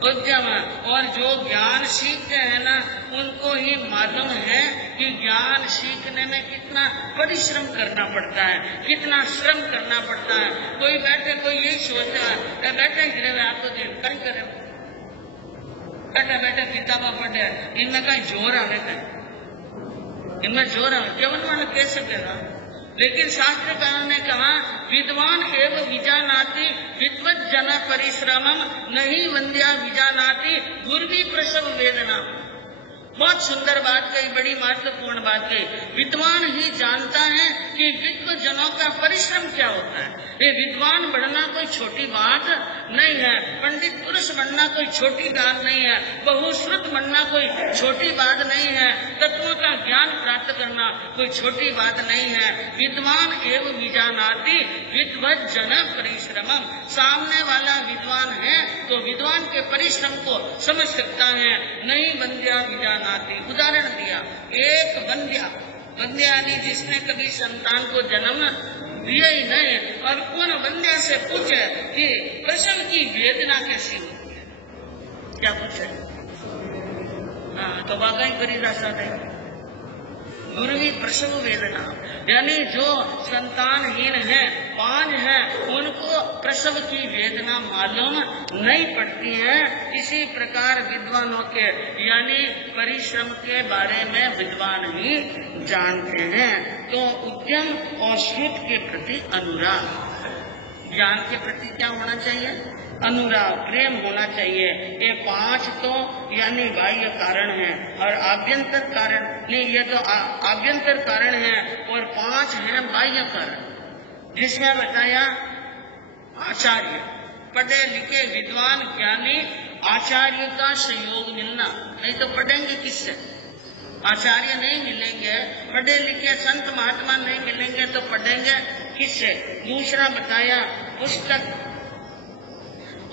उद्यम। और जो ज्ञान सीखते हैं ना उनको ही मालूम है कि ज्ञान सीखने में कितना परिश्रम करना पड़ता है, कितना श्रम करना पड़ता है। कोई बैठे कोई यही सोचता है बैठे गिरे हुए आप तो कहीं करे बैठे बैठे किताबा पढ़े, इनमें कहीं जोर आने का, इनमें जोर आने केवल मन कह सकेगा। लेकिन शास्त्रकारों ने कहा विद्वान एवं विजानाति विद्वत जन परिश्रमम नहीं वंद्या विजानाति गुर्वी प्रसव वेदना। बहुत सुंदर बात कही, बड़ी महत्वपूर्ण बात कही। विद्वान ही जानता है कि विद्वत जनों का परिश्रम क्या होता है। ये विद्वान बढ़ना कोई छोटी बात नहीं है, पंडित पुरुष बनना कोई छोटी बात नहीं है, बहुश्रुत बनना कोई छोटी बात नहीं है, तत्वों का ज्ञान प्राप्त करना कोई छोटी बात नहीं है। विद्वान एवं विजानाति विद्वत जन परिश्रमम, सामने वाला विद्वान है तो विद्वान के परिश्रम को समझ सकता है। नहीं वंद्या विजानाति, उदाहरण दिया एक वंद्या, वंद्या यानी जिसने कभी संतान को जन्म दिया ही नहीं, और उन वंद्या से पूछे कि प्रसव की वेदना कैसी होती है, क्या पूछे, हाँ तो वाकई बड़ी रास्ता है। गुरुवी प्रसव वेदना, यानी जो संतानहीन है, पांच है, उनको प्रसव की वेदना मालूम नहीं पड़ती है। इसी प्रकार विद्वानों के यानी परिश्रम के बारे में विद्वान ही जानते हैं। तो उद्यम और श्रुत के प्रति अनुराग, ज्ञान के प्रति क्या होना चाहिए? अनुराग, प्रेम होना चाहिए। ये पांच तो यानी बाह्य कारण है और आभ्यंतर कारण नहीं, ये तो आभ्यंतर कारण है और पांच है बाह्य कारण। जिसमें बताया आचार्य, पढ़े लिखे विद्वान ज्ञानी आचार्य का सहयोग मिलना, नहीं तो पढ़ेंगे किससे? आचार्य नहीं मिलेंगे, पढ़े लिखे संत महात्मा नहीं मिलेंगे तो पढ़ेंगे किससे? दूसरा बताया पुस्तक,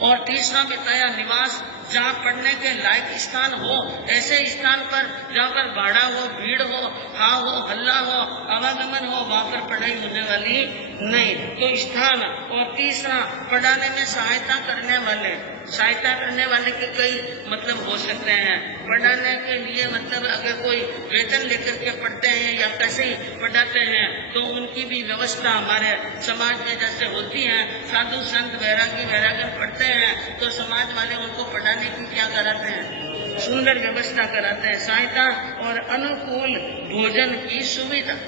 और तीसरा बताया निवास, जहाँ पढ़ने के लायक स्थान हो, ऐसे स्थान पर जहाँ पर भाड़ा हो, भीड़ हो, हाँ हो, हल्ला हो, आवागमन हो, वहाँ पर पढ़ाई होने वाली नहीं। तो स्थान, और तीसरा पढ़ाने में सहायता करने वाले, सहायता करने वाले के कई मतलब हो सकते हैं। पढ़ाने के लिए मतलब अगर कोई वेतन लेकर के पढ़ते हैं या कैसे ही पढ़ाते हैं तो उनकी भी व्यवस्था हमारे समाज में जैसे होती है। साधु संत वैरागी वैरागन पढ़ते हैं तो समाज वाले उनको पढ़ाने की क्या कराते हैं? सुंदर व्यवस्था कराते हैं, सहायता और अनुकूल भोजन की सुविधा।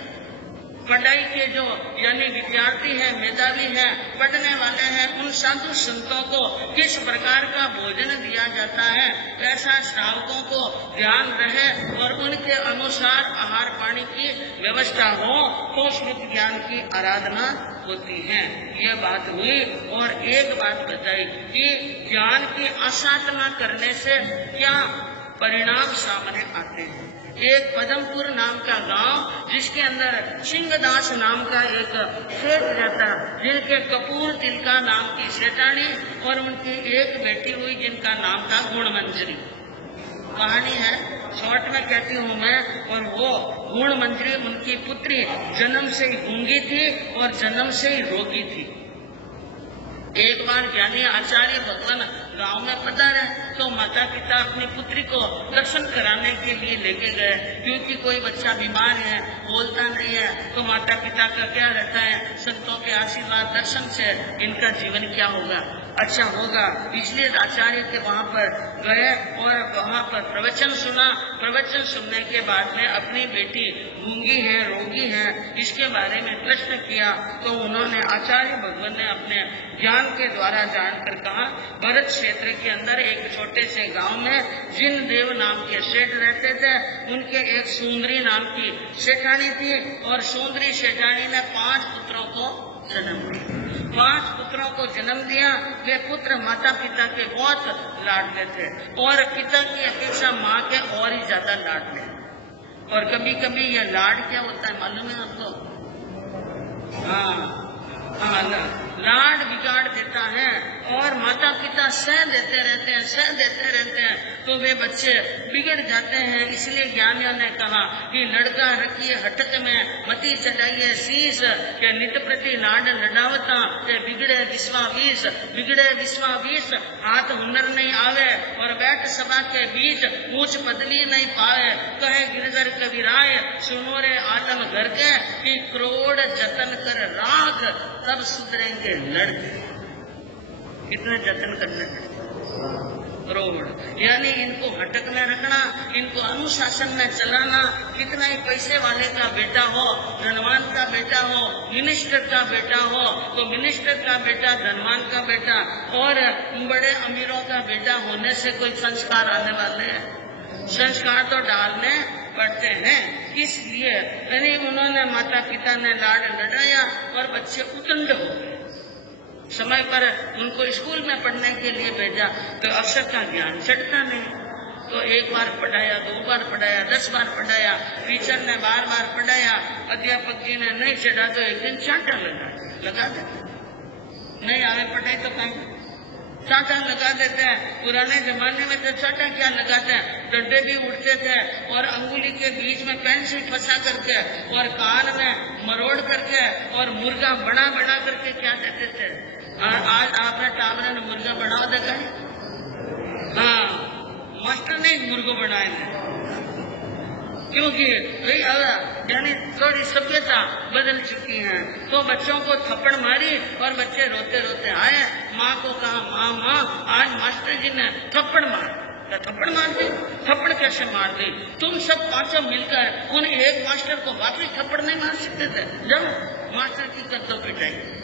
पढ़ाई के जो यानी विद्यार्थी हैं, मेधावी हैं, पढ़ने वाले हैं, उन साधु संतों को किस प्रकार का भोजन दिया जाता है, ऐसा श्रावकों को ध्यान रहे और उनके अनुसार आहार पानी की व्यवस्था हो तो श्रुत ज्ञान की आराधना होती है। ये बात हुई। और एक बात बताई कि ज्ञान की आसाधना करने से क्या परिणाम सामने आते हैं। एक पदमपुर नाम का गांव, जिसके अंदर सिंहदास नाम का एक सेठ रहता, जिनके कपूर तिलका नाम की सेठानी और उनकी एक बेटी हुई जिनका नाम था गुणमंजरी। कहानी है, शॉर्ट में कहती हूँ मैं। और वो गुणमंजरी उनकी पुत्री जन्म से ही गूंगी थी और जन्म से ही रोगी थी। एक बार ज्ञानी आचार्य भगवान गांव में पधारे तो माता पिता अपनी पुत्री को दर्शन कराने के लिए लेके गए, क्योंकि कोई बच्चा बीमार है, बोलता नहीं है, तो माता पिता का क्या रहता है, संतों के आशीर्वाद दर्शन से इनका जीवन क्या होगा, अच्छा होगा। इसलिए आचार्य के वहाँ पर गए और वहाँ पर प्रवचन सुना। प्रवचन सुनने के बाद में अपनी बेटी गूंगी है, रोगी है, इसके बारे में प्रश्न किया तो उन्होंने आचार्य भगवान ने अपने ज्ञान के द्वारा जानकर कहा, भरत क्षेत्र के अंदर एक छोटे से गांव में जिन देव नाम के सेठ रहते थे, उनके एक सुंदरी नाम की सेठानी थी और सुंदरी सेठानी ने 5 पुत्रों को जन्म दिया। 5 पुत्रों को जन्म दिया। वे पुत्र माता पिता के बहुत लाडले थे और पिता की अपेक्षा माँ के और ही ज्यादा लाडले। और कभी कभी यह लाड क्या होता है मालूम है आपको? हाँ, लाड बिगाड़ देता है और माता पिता सह देते रहते हैं तो वे बच्चे बिगड़ जाते हैं। इसलिए ज्ञानियों ने कहा कि लड़का रखिए हटक में, मती चढ़ाइए शीश, के नित प्रति लाड लडावता, के बिगड़े विश्वावीस, हाथ हुनर नहीं आवे और बैठ सभा के बीच, ऊंच पदवी नहीं पावे, कहे गिरधर कविराय, सुनो रे आलम घर के, कि करोड़ जतन कर राख, तब सुधरेंगे लड़के। कितने जतन करने पड़े? करोड़। यानी इनको हटक में रखना, इनको अनुशासन में चलाना। कितना ही पैसे वाले का बेटा हो, धनवान का बेटा हो, मिनिस्टर का बेटा हो, तो मिनिस्टर का बेटा, धनवान का बेटा और बड़े अमीरों का बेटा होने से कोई संस्कार आने वाले हैं? संस्कार तो डालने पड़ते हैं। इसलिए यानी उन्होंने माता पिता ने लाड लड़ाया और बच्चे उतंड हो गए। समय पर उनको स्कूल में पढ़ने के लिए भेजा तो अक्षर का ज्ञान चढ़ता नहीं। तो एक बार पढ़ाया, 2 बार पढ़ाया, 10 बार पढ़ाया, टीचर ने बार पढ़ाया, अध्यापक जी ने नहीं चढ़ा तो एक दिन चांटा लगा देते। नहीं आवे पढ़ाई तो कहीं चांटा लगा देते हैं। पुराने जमाने में तो चांटा क्या लगाते हैं, डंडे भी उड़ते थे और अंगुली के बीच में पेंसिल फंसा करके और कान में मरोड़ करके और मुर्गा बना करके क्या देते थे। आज आपने टावरे ने मुर्गा बना देगा? हाँ, मास्टर ने मुर्गो बनाए थे। क्योंकि भाई अब यानी थोड़ी सभ्यता बदल चुकी है, तो बच्चों को थप्पड़ मारी और बच्चे रोते रोते आए, माँ को कहा माँ माँ आज मास्टर जी ने थप्पड़ मार। थप्पड़ मार दी? थप्पड़ कैसे मार दी? तुम सब पांचों मिलकर उन एक मास्टर को वापिस थप्पड़ नहीं मार सकते थे? जब मास्टर की कर दो पिटाई।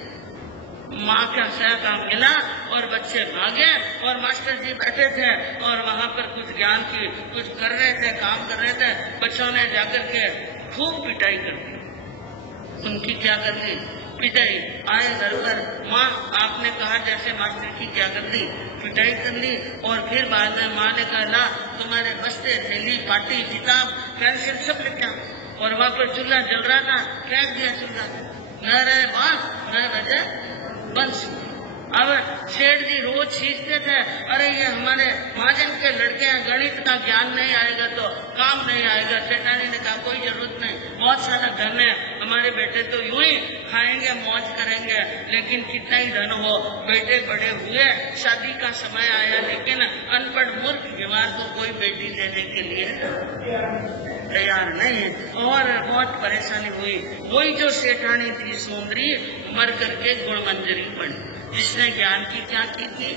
माँ का सहका मिला और बच्चे भागे और मास्टर जी बैठे थे और वहाँ पर कुछ ज्ञान की कुछ कर रहे थे, काम कर रहे थे। बच्चों ने जाकर के खूब पिटाई कर दी। उनकी क्या कर दी? पिटाई। आए घर पर, माँ आपने कहा जैसे मास्टर की क्या कर दी? पिटाई कर ली। और फिर बाद में माँ ने कहा ला तुम्हारे बस्ते, थैली, पाटी, किताब, पेंसिल सब लेके आओ। और वहाँ पर चूल्हा जल रहा था, फेंक दिया चूल्हा। न रहे बांस न बजे बंसी। अब सेठ जी रोज खींचते थे, अरे ये हमारे महाजन के लड़के हैं, गणित का ज्ञान नहीं आएगा तो काम नहीं आएगा। सेठानी ने कहा कोई जरूरत नहीं, बहुत सारा धन है, हमारे बेटे तो यूं ही खाएंगे मौज करेंगे, लेकिन कितना ही धन हो बेटे बड़े हुए, शादी का समय आया, लेकिन अनपढ़ मूर्ख बीमार को कोई बेटी देने के लिए तैयार नहीं। और बहुत परेशानी हुई। वही जो सेठानी थी सुंदरी मर करके गुणमंजरी पड़ी, जिसने ज्ञान की क्या की थी?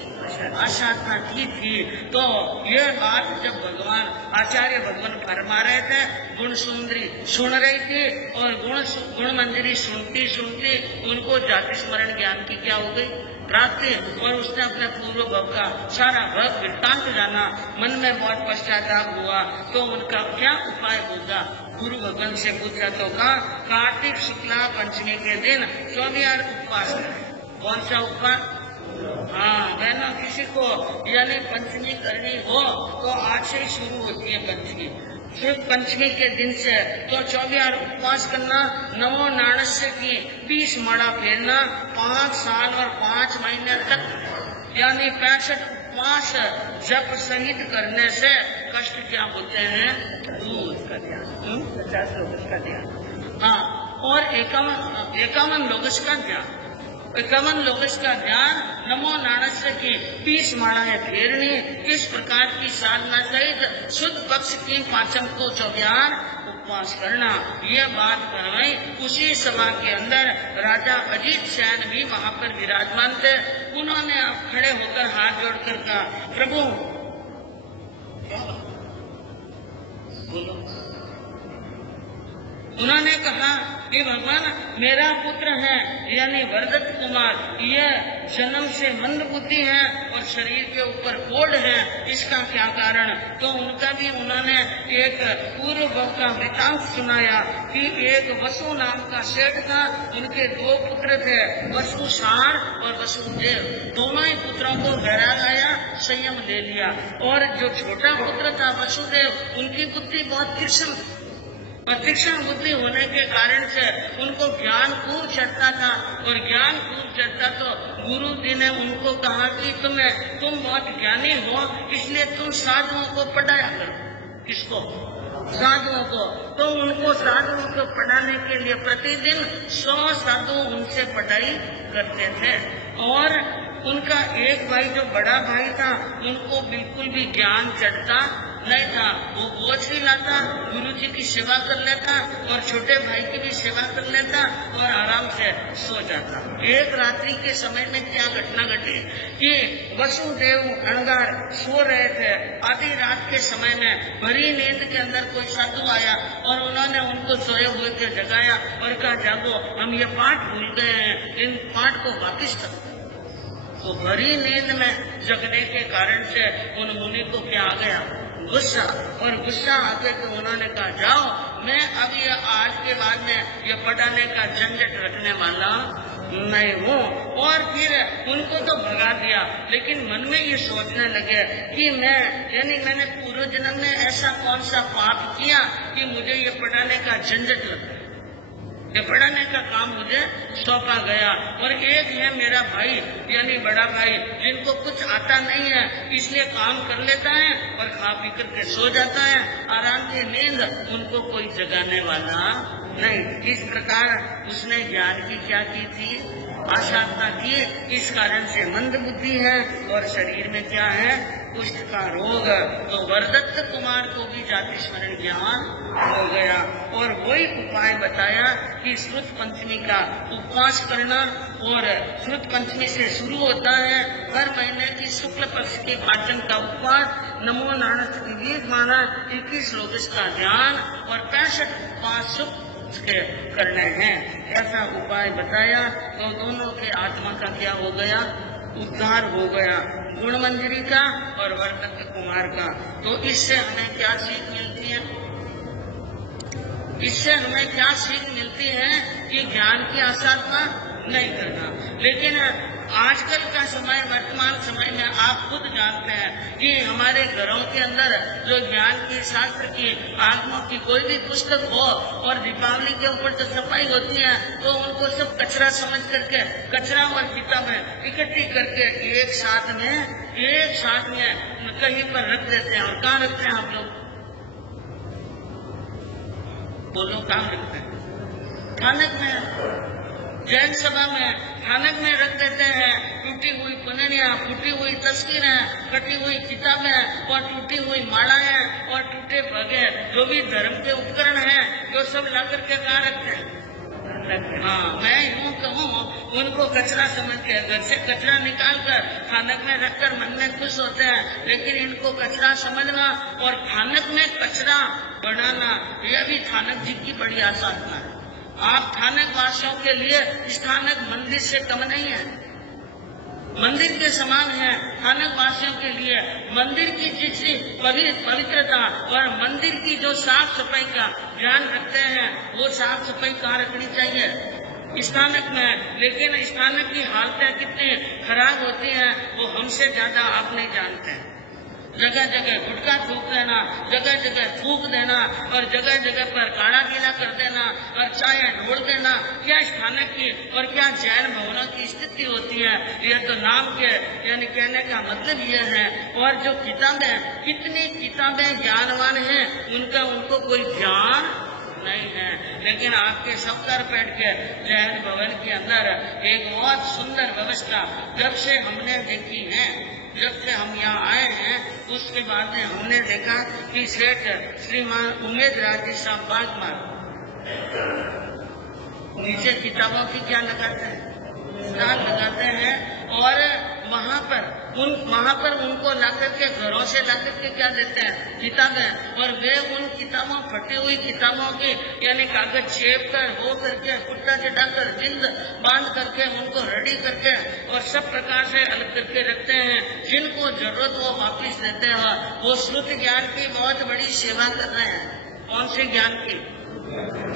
असाधना की थी। तो यह बात जब भगवान आचार्य भगवान फरमा रहे थे, गुण सुंदरी सुन रही थी और गुण मंजरी सुनती सुनती उनको जाति स्मरण ज्ञान की क्या हो गई? प्राप्ति। और उसने अपने पूर्व भव का सारा भव वृत्तांत जाना, मन में बहुत पश्चाताप हुआ। तो उनका क्या उपाय होगा? गुरु भगवान से पूछा तो कहा कार्तिक शुक्ला पंचमी के दिन 24 उपवास करें। कौन सा उपवास? हाँ बहनों, किसी को यानी पंचमी करनी हो तो आज से ही शुरू होती है पंचमी। फिर पंचमी के दिन से तो 24 उपवास करना, नमो नाणस्य की 20 माड़ा फेरना, 5 साल और 5 महीने तक यानी 65 उपवास जप सहित करने से कष्ट क्या होते हैं? दूर का ध्यान, 50 लोगों का ध्यान। हाँ, और 51 लोगों का ध्यान, 51 लोगों का ध्यान, नमो नाणस्य की 20 मालाएं फेरनी। इस प्रकार की साधना सहित शुद्ध पक्ष की पांचम को 24 उपवास करना। यह बात करवाई। उसी सभा के अंदर राजा अजीत सेन भी वहाँ पर विराजमान थे। उन्होंने अब खड़े होकर हाथ जोड़कर कहा, प्रभु बोलो। उन्होंने कहा कि भगवान मेरा पुत्र है यानी वरदत्त कुमार, यह जन्म से मंद बुद्धि है और शरीर के ऊपर कोढ़ है, इसका क्या कारण? तो उनका भी उन्होंने एक पूर्व भव का वृतांत सुनाया कि एक वसु नाम का सेठ था, उनके 2 पुत्र थे, वसुसार और वसुदेव। दोनों ही पुत्रों को वैराग आया, संयम ले लिया। और जो छोटा पुत्र था वसुदेव, उनकी बुद्धि बहुत तीक्ष्ण बुद्धि होने के कारण से उनको ज्ञान खूब चढ़ता था। और ज्ञान खूब चढ़ता तो गुरु जी ने उनको कहा कि तुम बहुत ज्ञानी हो, इसलिए तुम साधुओं को पढ़ाया करो। किसको? साधुओं को। तो उनको साधुओं को पढ़ाने के लिए प्रतिदिन 100 साधु उनसे पढ़ाई करते थे। और उनका एक भाई जो बड़ा भाई था, उनको बिल्कुल भी ज्ञान चढ़ता नहीं था। वो बोझ भी लाता, गुरु जी की सेवा कर लेता और छोटे भाई की भी सेवा कर लेता और आराम से सो जाता। एक रात्रि के समय में क्या घटना घटी कि वसुदेव अणगार सो रहे थे। आधी रात के समय में भरी नींद के अंदर कोई साधु आया और उन्होंने उनको सोए हुए के जगाया और कहा, जागो, हम ये पाठ भूल गए हैं, इन पाठ को वापिस करो। तो भरी नींद में जगने के कारण से उन मुनि को क्या आ गया? गुस्सा। और गुस्सा आके तो उन्होंने कहा, जाओ, मैं अब ये आज के बाद में ये पढ़ाने का झंझट रखने वाला नहीं हूँ। और फिर उनको तो भगा दिया, लेकिन मन में ये सोचने लगे कि मैंने पूर्व जन्म में ऐसा कौन सा पाप किया कि मुझे ये पढ़ाने का झंझट लगा। ये पढ़ाने का काम मुझे सौंपा गया। और एक है मेरा भाई यानी बड़ा भाई, जिनको कुछ आता नहीं है, इसलिए काम कर लेता है और खा पी करके सो जाता है, आराम की नींद उनको कोई जगाने वाला नहीं। इस प्रकार उसने ज्ञान की क्या की थी? आसाधना की, इस कारण से मंद बुद्धि है और शरीर में क्या है, कुष्ठ का रोग। तो वरदत्त कुमार को भी जाति स्मरण ज्ञान हो गया और वही उपाय बताया कि श्रुत पंचमी का उपवास करना। और श्रुत पंचमी से शुरू होता है हर महीने की शुक्ल पक्ष के पाचन का उपवास, नमो नारायण विवेक माना 21 श्लोक का ध्यान और 65 उपवास के करने हैं, ऐसा उपाय बताया। तो दोनों के आत्मा का क्या हो गया, उद्धार हो गया, गुणमंजरी का और वरदत्त कुमार का। तो इससे हमें क्या सीख मिलती है, इससे हमें क्या सीख मिलती है कि ज्ञान की आसाधना नहीं करना। लेकिन आजकल का समय, वर्तमान समय में आप खुद जानते हैं कि हमारे घरों के अंदर जो ज्ञान की, शास्त्र की, आगमों की कोई भी पुस्तक हो और दीपावली के ऊपर जो सफाई होती है तो उनको सब कचरा समझ करके, कचरा और किताबें इकट्ठी करके एक साथ में कहीं पर रख देते हैं। और कहाँ रखते हैं आप लोग, बोलो कहाँ रखते हैं, थानक में, जैन सभा में, थानक में रख देते हैं। टूटी हुई पनरियां, टूटी हुई तस्वीरें, कटी हुई किताबें और टूटी हुई मालाएं और टूटे भगे जो भी धर्म के उपकरण हैं, जो सब ला करके कहाँ रखते हैं। हाँ, मैं यूँ कहूँ, उनको कचरा समझ के घर से कचरा निकाल कर थानक में रखकर मन में खुश होते हैं। लेकिन इनको कचरा समझना और थानक में कचरा बनाना, यह भी थानक जी की बड़ी आसाधना है। आप थानक वासियों के लिए स्थानक मंदिर से कम नहीं है, मंदिर के समान है। थानक वासियों के लिए मंदिर की जितनी पवित्रता और मंदिर की जो साफ सफाई का ध्यान रखते हैं, वो साफ सफाई कहाँ रखनी चाहिए, स्थानक में। लेकिन स्थानक की हालतें कितनी खराब होती हैं वो हमसे ज्यादा आप नहीं जानते हैं। जगह जगह गुटखा थूक देना, जगह जगह थूक देना और जगह जगह पर काढ़ा गीला कर देना और चाय ढोल देना, क्या स्थानक की और क्या जैन भवनों की स्थिति होती है। यह तो नाम के यानी कहने का मतलब यह है। और जो किताबें, कितनी किताबें ज्ञानवान हैं, उनको कोई ज्ञान नहीं है। लेकिन आपके सफ्तर पेट के जैन भवन के अंदर एक बहुत सुंदर व्यवस्था जब से हमने देखी है, जब से हम यहाँ आए हैं, उसके बाद में हमने देखा कि सेठ श्रीमान उमेद राज साहब बागमार नीचे किताबों की क्या लगाते हैं, स्टॉल लगाते हैं और वहाँ पर उनको लाकर के घरों से लाकर के क्या देते हैं, किताबें। और वे उन किताबों, फटी हुई किताबों की यानी कागज छेप कर हो करके पुट्टा चढ़ाकर जिल्द बांध करके उनको रेडी करके और सब प्रकार से अलग करके रखते हैं। जिनको जरूरत वो वापिस देते हैं। वो श्रुत ज्ञान की बहुत बड़ी सेवा कर रहे हैं। कौन से ज्ञान की,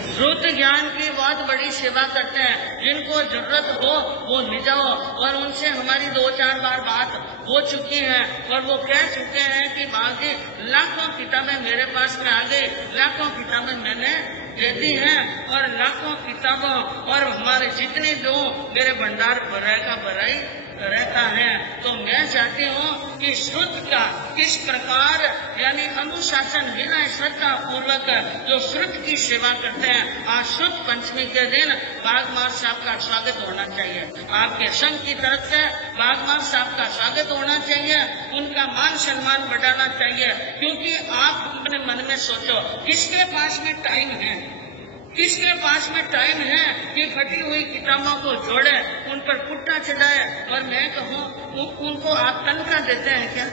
श्रुत ज्ञान की बहुत बड़ी सेवा करते हैं। जिनको जरूरत हो वो ले जाओ। और उनसे हमारी 2-4 बार बात हो चुकी है और वो कह चुके हैं कि बाकी लाखों किताबें मेरे पास में आ गई, लाखों किताबें मैंने दे दी हैं और लाखों किताबों और हमारे जितने जो मेरे भंडार भराई रहता है। तो मैं चाहती हूँ कि श्रुत का किस प्रकार यानी अनुशासन बिना श्रद्धा पूर्वक जो श्रुत की सेवा करते हैं, आज श्रुत पंचमी के दिन बागमार साहब का स्वागत होना चाहिए। आपके संघ की तरफ से बागमार साहब का स्वागत होना चाहिए, उनका मान सम्मान बढ़ाना चाहिए। क्योंकि आप अपने मन में सोचो, किसके पास में टाइम है, किसके पास में टाइम है कि फटी हुई किताबों को जोड़े, उन पर पुट्टा चढ़ाए। और मैं कहूँ उनको आप तनख्वाह देते हैं क्या,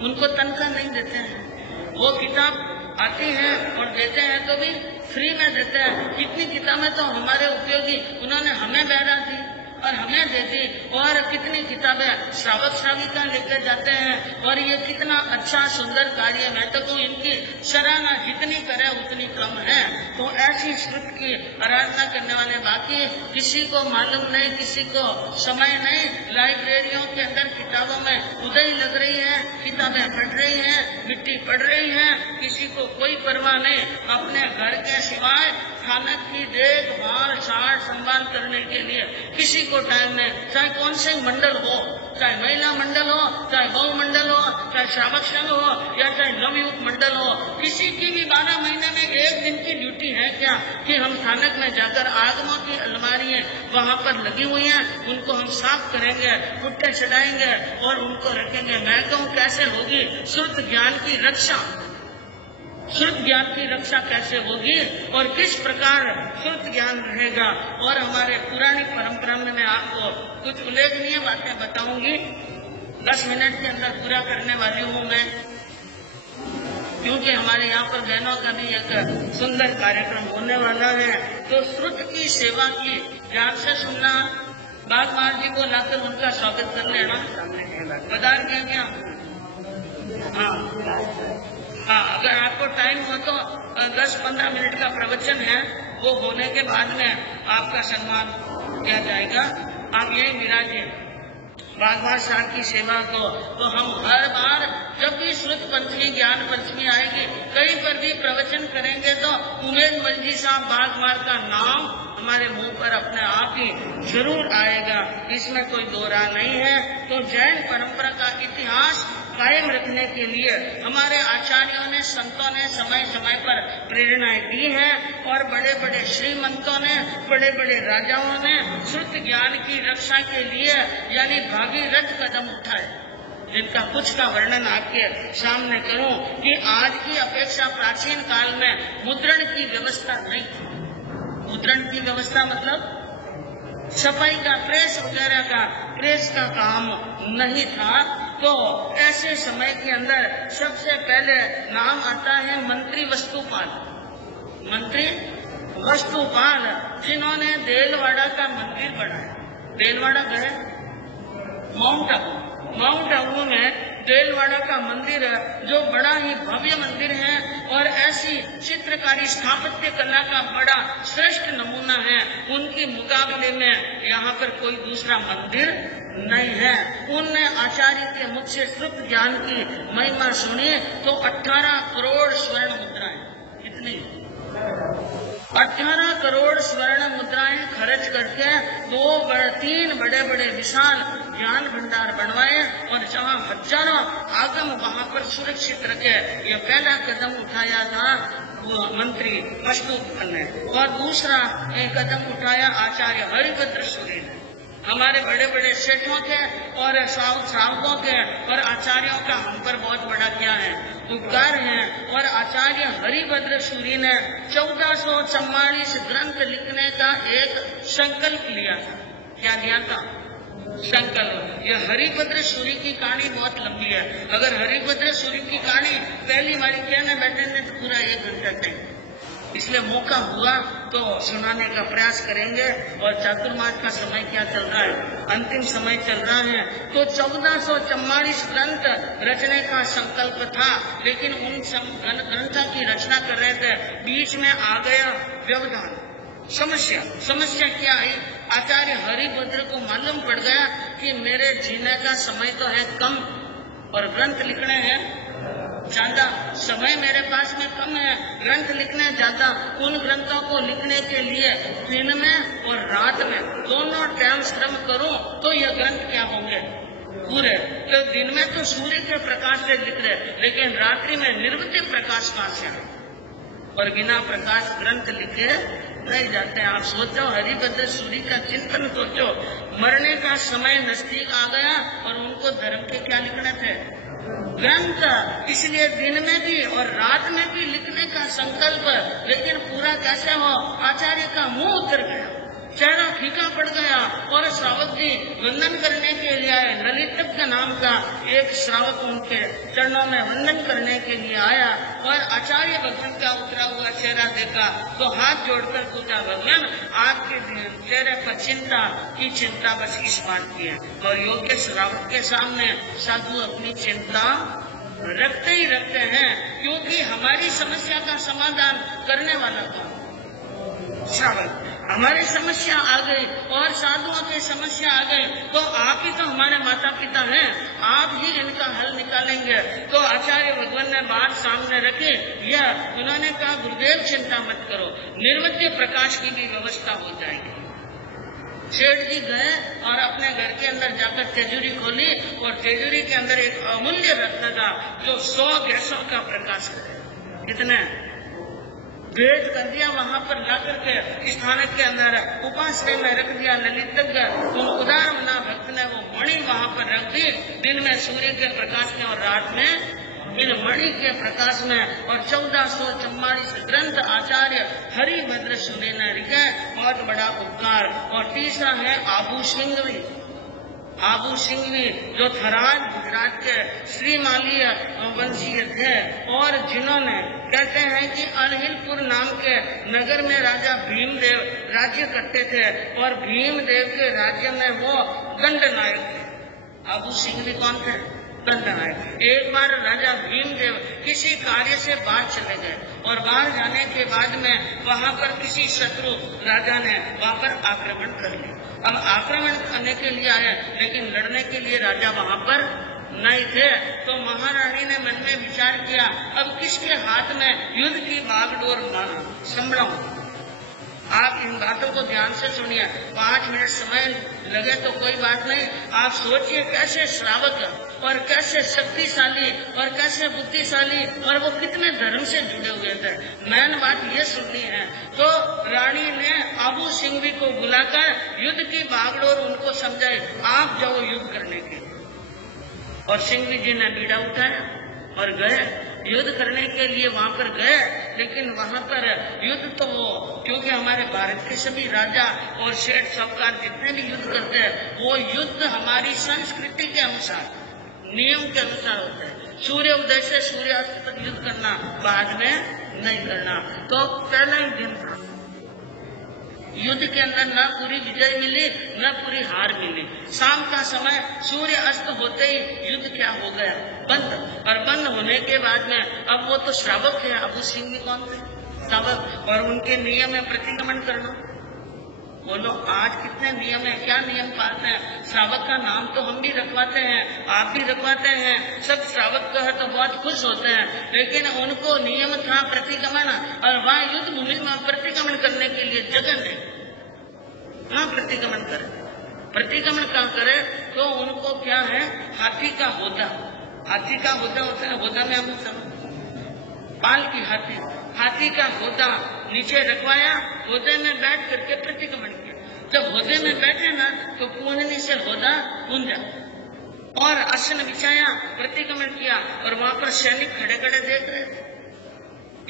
उनको तनख्वाह नहीं देते हैं। वो किताब आती है और देते हैं तो भी फ्री में देते हैं। कितनी किताबें तो हमारे उपयोगी उन्होंने हमें बहरा दी और हमें दे दी। और कितनी किताबें श्रावक श्राविका लेकर जाते हैं और ये कितना अच्छा सुंदर कार्य। मैं तो कहूँ इनकी सराहना जितनी करे उतनी कम है। तो ऐसी श्रुत की आराधना करने वाले, बाकी किसी को मालूम नहीं, किसी को समय नहीं, लाइब्रेरियों के अंदर किताबों में उदय लग रही है, किताबें पढ़ रही हैं, मिट्टी पढ़ रही है, किसी को कोई परवाह नहीं। अपने घर के सिवाय थानक की देखभाल सार संभाल करने के लिए किसी को टाइम नहीं, चाहे कौन से मंडल हो। चाहे महिला मंडल हो, चाहे बहु मंडल हो, चाहे श्रावक संघ हो या चाहे नवयुवक मंडल हो, किसी की भी 12 महीने में एक दिन की ड्यूटी है क्या कि हम स्थानक में जाकर आगमों की अलमारियां वहाँ पर लगी हुई हैं, उनको हम साफ करेंगे, पुट्टे चढ़ाएंगे और उनको रखेंगे। मैं कहूँ कैसे होगी श्रुत ज्ञान की रक्षा? श्रुत ज्ञान की रक्षा कैसे होगी और किस प्रकार श्रुत ज्ञान रहेगा? और हमारे पुरानी परंपरा में मैं आपको कुछ उल्लेखनीय बातें बताऊंगी। 10 मिनट के अंदर पूरा करने वाली हूँ मैं, क्योंकि हमारे यहाँ पर बहनों का भी एक सुंदर कार्यक्रम होने वाला है। तो श्रुत की सेवा की ध्यान से सुनना। बाग महाराज जी को लाकर उनका स्वागत कर लेना। पधार गए क्या? हाँ, अगर आपको टाइम हो तो 10-15 मिनट का प्रवचन है, वो होने के बाद में आपका सम्मान किया जाएगा। आप यही विराजिए बागवान साहब की सेवा को। तो हम हर बार जब भी श्रुत पंचमी ज्ञान पंचमी आएगी, कहीं पर भी प्रवचन करेंगे तो उमेश मलजी साहब बागवान का नाम हमारे मुंह पर अपने आप ही जरूर आएगा, इसमें कोई दो राय नहीं है। तो जैन परंपरा का इतिहास कायम रखने के लिए हमारे आचार्यों ने, संतों ने समय समय पर प्रेरणाएं दी हैं और बड़े बड़े श्रीमंतों ने, बड़े बड़े राजाओं ने श्रुत ज्ञान की रक्षा के लिए यानी भागीरथ कदम उठाए, जिनका कुछ का वर्णन आपके सामने करूं कि आज की अपेक्षा प्राचीन काल में मुद्रण की व्यवस्था नहीं थी। मुद्रण की व्यवस्था मतलब छपाई का, प्रेस वगैरह का, प्रेस का काम नहीं था। तो ऐसे समय के अंदर सबसे पहले नाम आता है मंत्री वस्तुपाल। मंत्री वस्तुपाल, जिन्होंने देलवाड़ा का मंदिर बनाया। देलवाड़ा गए? माउंट आबू में देलवाड़ा का मंदिर है, जो बड़ा ही भव्य मंदिर है और ऐसी चित्रकारी स्थापत्य कला का बड़ा श्रेष्ठ नमूना है। उनके मुकाबले में यहाँ पर कोई दूसरा मंदिर नहीं है। उनने आचार्य के मुख से श्रुत ज्ञान की महिमा सुनी तो 18 करोड़ स्वर्ण मुद्राएं, कितनी? 18 करोड़ स्वर्ण मुद्राएं खर्च करके 3 बड़े बड़े विशाल ज्ञान भंडार बनवाए और जहाँ हजारों आगम वहाँ पर सुरक्षित रखे। ये पहला कदम उठाया था मंत्री वस्तुपाल ने। और दूसरा कदम उठाया आचार्य हरिभद्र सूरी ने। हमारे बड़े बड़े सेठों के और श्रावकों के और आचार्यों का हम पर बहुत बड़ा क्या है, उपकार है। और आचार्य हरिभद्र सूरी ने 1444 ग्रंथ लिखने का एक संकल्प लिया था। क्या लिया था? संकल्प। यह हरिभद्र सूरी की कहानी बहुत लंबी है। अगर हरिभद्र सूरी की कहानी पहली बारी कहने बैठेंगे तो पूरा 1 घंटा टाइम, इसलिए मौका हुआ तो सुनाने का प्रयास करेंगे। और चातुर्मास का समय क्या चल रहा है, अंतिम समय चल रहा है। तो 1444 ग्रंथ रचने का संकल्प था, लेकिन उन ग्रंथों की रचना कर रहे थे, बीच में आ गया व्यवधान, समस्या क्या आई? आचार्य हरिभद्र को मालूम पड़ गया कि मेरे जीने का समय तो है कम और ग्रंथ लिखने हैं ज्यादा, समय मेरे पास में कम है, ग्रंथ लिखने ज्यादा। उन ग्रंथों को लिखने के लिए दिन में और रात में दोनों टाइम श्रम करूं तो यह ग्रंथ क्या होंगे, पूरे। तो दिन में तो सूर्य के प्रकाश से लिख रहे, लेकिन रात्रि में निर्वृत्त प्रकाश कहां से आए? और बिना प्रकाश ग्रंथ लिखे नहीं जाते। आप सोचो, हरिभद्र सूरी का चिंतन सोचो, मरने का समय नजदीक आ गया और उनको धर्म के क्या लिखने थे, ग्रंथ। इसलिए दिन में भी और रात में भी लिखने का संकल्प, लेकिन पूरा कैसे हो? आचार्य का मुंह उतर गया, चेहरा फीका पड़ गया और श्रावक जी वंदन करने के लिए आए। ललित के नाम का एक श्रावक उनके चरणों में वंदन करने के लिए आया और आचार्य भगवान का उतरा हुआ चेहरा देखा तो हाथ जोड़कर पूछा, भगवान आपके चेहरे पर चिंता बस इस बात की है। और योग्य श्रावक के सामने साधु अपनी चिंता रखते ही रखते हैं, क्योंकि हमारी समस्या का समाधान करने वाला था श्रावक। हमारी समस्या आ गई और साधुओं की समस्या आ गई, तो आप ही तो हमारे माता पिता हैं, आप ही इनका हल निकालेंगे। तो आचार्य भगवान ने बात सामने रखी, यह उन्होंने कहा, गुरुदेव चिंता मत करो, निर्वृत्त प्रकाश की भी व्यवस्था हो जाएगी। सेठ जी गए और अपने घर के अंदर जाकर तिजोरी खोली और तिजोरी के अंदर एक अमूल्य रत्न था जो 100 गैसों का प्रकाश करे। कितने भेद कर दिया वहां पर जाकर के स्थानक के अंदर उपासना में रख दिया। ललितज्ञ उन उदार मना भक्त ने वो मणि वहां पर रख दी। दिन में सूर्य के प्रकाश में और रात में इन मणि के प्रकाश में। और 1444 ग्रंथ आचार्य हरिभद्र सुने न रिके, बहुत बड़ा उपकार। और तीसरा है आबू सिंघवी। आबू सिंघवी जो थराद गुजरात के श्रीमालीय वंशीय थे और जिन्होंने कहते हैं कि अनहिलपुर नाम के नगर में राजा भीमदेव राज्य करते थे और भीमदेव के राज्य में वो दंडनायक थे। आबू सिंघवी कौन थे? दंडनायक। एक बार राजा भीमदेव किसी कार्य से बाहर चले गए और बाहर जाने के बाद में वहां पर किसी शत्रु राजा ने वहां पर आक्रमण कर लिया। अब आक्रमण करने के लिए आए लेकिन लड़ने के लिए राजा वहां पर नहीं थे। तो महारानी ने मन में विचार किया अब किसके हाथ में युद्ध की बागडोर संभालूं। आप इन बातों को ध्यान से सुनिए। 5 मिनट समय लगे तो कोई बात नहीं। आप सोचिए कैसे श्रावक और कैसे शक्तिशाली और कैसे बुद्धिशाली और वो कितने धर्म से जुड़े हुए थे। मैंने बात ये सुननी है। तो रानी ने आबू सिंघवी को बुलाकर युद्ध की बागडोर उनको समझाई, आप जाओ युद्ध करने के। और सिंघवी जी ने बीड़ा उठाया और गए युद्ध करने के लिए वहां पर गए। लेकिन वहां पर युद्ध तो वो, क्योंकि हमारे भारत के सभी राजा और सेठ साहूकार जितने भी युद्ध करते हैं वो युद्ध हमारी संस्कृति के अनुसार नियम के अनुसार होता है। सूर्य उदय से सूर्यास्त तक युद्ध करना, बाद में नहीं करना। तो पहला ही दिन था। युद्ध के अंदर न पूरी विजय मिली न पूरी हार मिली। शाम का समय सूर्य अस्त होते ही युद्ध क्या हो गया? बंद। और बंद होने के बाद में अब वो तो श्रावक है। आबू सिंघवी कौन थे? श्रावक। और उनके नियम में प्रतिक्रमण करना। बोलो आज कितने नियम है, क्या नियम पालते हैं? श्रावक का नाम तो हम भी रखवाते हैं, आप भी रखवाते हैं, सब श्रावक का है तो बहुत खुश होते हैं। लेकिन उनको नियम था प्रतिक्रमण और वहाँ युद्ध भूमि में प्रतिक्रमण करने के लिए जगह नहीं। कहाँ प्रतिक्रमण करे? प्रतिक्रमण कहाँ करे? तो उनको क्या है, हाथी का होदा। हाथी का होदा होता है। होदा में हम सब पाल की हाथी का होदा नीचे रखवाया। होदे में बैठ करके प्रतिक्रमण किया। जब होदे में बैठे ना तो पूंजनी से होदा पूंजा और आसन बिछाया, प्रतिक्रमण किया। और वहां पर सैनिक खड़े खड़े देख रहे थे।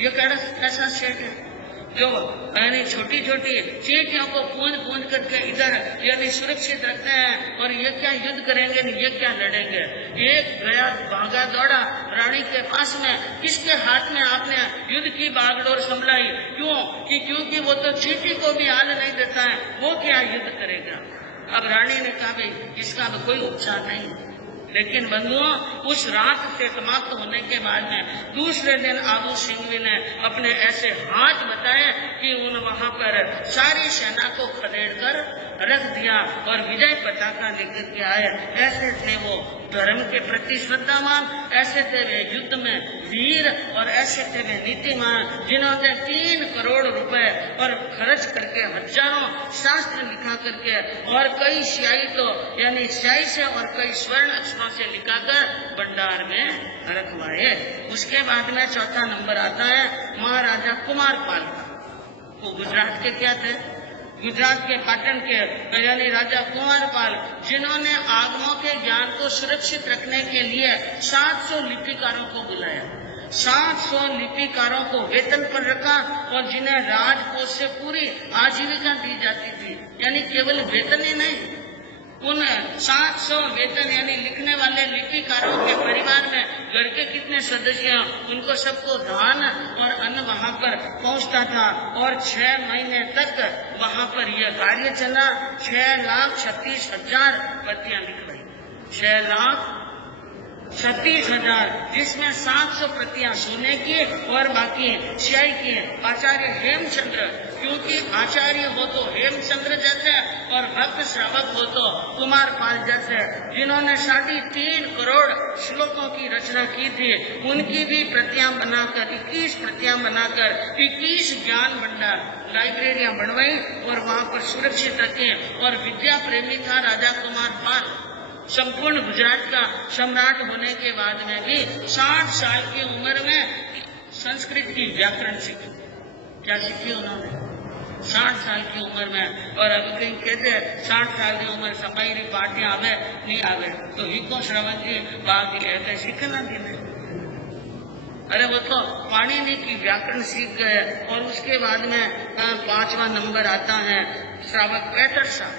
ये कैसा सेठ है जो यानी छोटी छोटी चींटियों को पूंज करके इधर यानी सुरक्षित रखते हैं। और ये क्या युद्ध करेंगे, ये क्या लड़ेंगे? एक गया भागा दौड़ा रानी के पास में, किसके हाथ में आपने युद्ध की बागडोर संभलाई? क्योंकि वो तो चींटी को भी हाल नहीं देता है, वो क्या युद्ध करेगा? अब रानी ने कहा भाई इसका तो कोई उपचार नहीं। लेकिन बंधुओं उस रात से समाप्त होने के बाद में दूसरे दिन आबू सिंघवी ने अपने ऐसे हाथ बताए कि उन वहां पर सारी सेना को खदेड़ कर रख दिया और विजय पताका लेकर के आए। ऐसे थे वो धर्म के प्रति श्रद्धावान, ऐसे थे वे युद्ध में वीर और ऐसे थे वे नीतिमान जिन्होंने 3 करोड़ रुपए और खर्च करके हजारों शास्त्र लिखा करके और कई स्याही तो यानी स्याही से और कई स्वर्ण अक्षरों से लिखाकर भंडार में रखवाए। उसके बाद में चौथा नंबर आता है महाराजा कुमारपाल का। वो गुजरात के क्या थे? गुजरात के पाटन के यानी राजा कुमारपाल, जिन्होंने आगमों के ज्ञान को सुरक्षित रखने के लिए 700 लिपिकारों को बुलाया। 700 लिपिकारों को वेतन पर रखा और जिन्हें राजकोष से पूरी आजीविका दी जाती थी। यानी केवल वेतन ही नहीं, उन 700 वेतन यानी लिखने वाले लिपिकारों के परिवार में घर के कितने सदस्य हैं उनको सबको धान और अन्न वहां पर पहुंचता था। और 6 महीने तक वहां पर यह कार्य चला। 6,36,000 प्रतियां लिखवाई। 6,36,000 जिसमें 700 प्रतियां सोने की और बाकी स्याही की। आचार्य हेमचंद्र, क्योंकि आचार्य हो तो हेमचंद्र जैसे और भक्त श्रावक हो तो कुमारपाल जैसे, जिन्होंने 3.5 करोड़ श्लोकों की रचना की थी, उनकी भी प्रतियां बनाकर 21 प्रतियां बनाकर 21 ज्ञान भंडार लाइब्रेरियां बनवाई और वहां पर सुरक्षित रखे। और विद्या प्रेमी था राजा कुमार पाल, संपूर्ण गुजरात का सम्राट होने के बाद में भी 60 साल की उम्र में संस्कृत की व्याकरण सीखी। क्या सीखी उन्होंने? 60 साल की उम्र में। और अब कहीं कहते हैं 60 साल की उम्र सफाई पार्टियां आवे नहीं आवे तो हिको श्रवण जी बाकी कहते सीखना भी नहीं। अरे वो तो पाणिनि की व्याकरण सीख गए। और उसके बाद में 5वां नंबर आता है श्रावक पैटर साहब,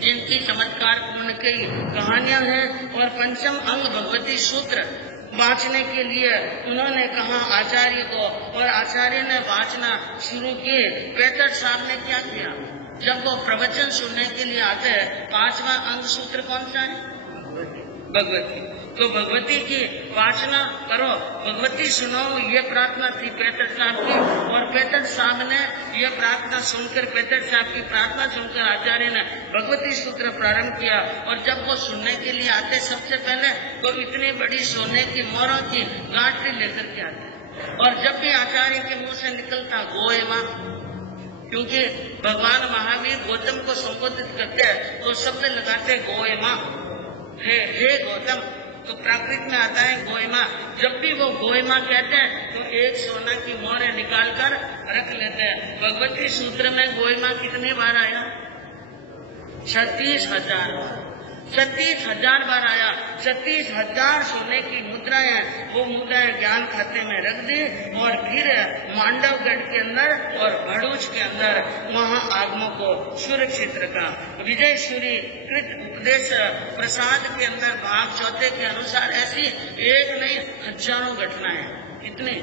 जिनकी चमत्कार पूर्ण कई कहानियां हैं। और पंचम अंग भगवती सूत्र वाचने के लिए उन्होंने कहा आचार्य को, और आचार्य ने वाचना शुरू की। पैटर साहब ने क्या किया, जब वो प्रवचन सुनने के लिए आते हैं, 5वां अंग सूत्र कौन सा है? भगवती। तो भगवती की वाचना करो, भगवती सुनो, ये प्रार्थना थी पैटर साहब की। और पैटर साहब ने ये प्रार्थना सुनकर, पैटर साहब की प्रार्थना सुनकर आचार्य ने भगवती सूत्र प्रारंभ किया। और जब वो सुनने के लिए आते सबसे पहले तो इतनी बड़ी सोने की मोरों की गांठरी लेकर के आते। और जब भी आचार्य के मुंह से निकलता गोए मां, क्योंकि भगवान महावीर गौतम को संबोधित करते हैं तो शब्द लगाते गोए मां, हे गौतम। तो प्राकृत में आता है गोयमा। जब भी वो गोयमा कहते हैं तो एक सोना की मोहरें निकाल कर रख लेते हैं। भगवती सूत्र में गोयमा कितनी बार आया? 36,000 बार। 36,000 बार आया। 36,000 सोने की मुद्राएं, वो मुद्राएं ज्ञान खाते में रख दी। और फिर मांडवगढ़ के अंदर और भड़ूच के अंदर वहां आगमों को सुरक्षित रखा। विजयश्री कृत उपदेश प्रसाद के अंदर भाग 4 के अनुसार ऐसी एक नहीं हजारों घटनाएं, इतनी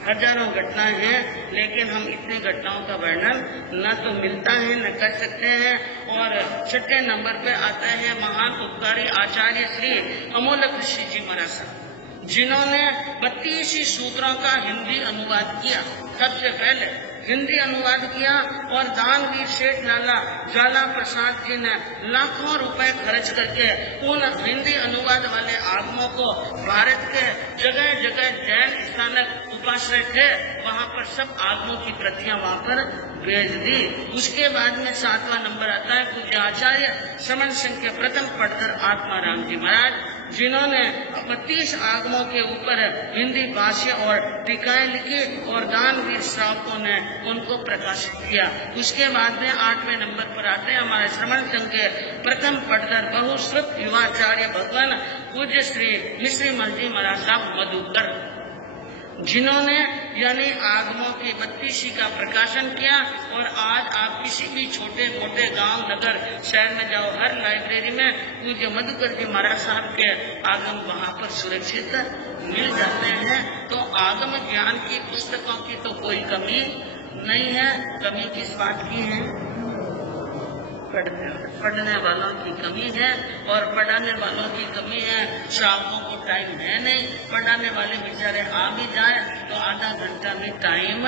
हजारों घटनाएं हैं। लेकिन हम इतनी घटनाओं का वर्णन न तो मिलता है न कर सकते हैं। और 6 नंबर पे आता है महान उपकारी आचार्य श्री अमोलक ऋषि जी महाराज साहब, जिन्होंने 32 सूत्रों का हिंदी अनुवाद किया। सबसे पहले हिंदी अनुवाद किया। और दानवीर सेठ ज्वाला प्रसाद जी ने लाखों रुपए खर्च करके उन हिंदी अनुवाद वाले आगमों को भारत के जगह जगह जैन स्थानक उपाश्रय थे, वहां पर सब आगमों की प्रतियां वहां पर भेज दी। उसके बाद में 7वां नंबर आता है पूज्य आचार्य श्रमण सिंह के प्रथम पढ़कर आत्माराम जी महाराज, जिन्होंने 32 आगमों के ऊपर हिंदी भाष्य और टीकाएं लिखी और दानवीर श्रावकों ने उनको प्रकाशित किया। उसके बाद में 8वें नंबर पर आते हैं हमारे श्रमण संघ के प्रथम पढ़कर बहुश्रुत युवाचार्य भगवान पूज्य श्री मिश्री मलजी महाराज साहब मधुकर, जिन्होंने यानी आगमों की 32 का प्रकाशन किया। और आज आप किसी भी छोटे मोटे गांव नगर शहर में जाओ, हर लाइब्रेरी में पूज्य मधुकर जी महाराज साहब के आगम वहां पर सुरक्षित मिल जाते हैं। तो आगम ज्ञान की पुस्तकों की तो कोई कमी नहीं है। कमी किस बात की है? पढ़ने वालों की कमी है और पढ़ाने वालों की कमी है। श्रावकों को टाइम है नहीं, पढ़ाने वाले बेचारे आ भी जाए तो आधा घंटा में टाइम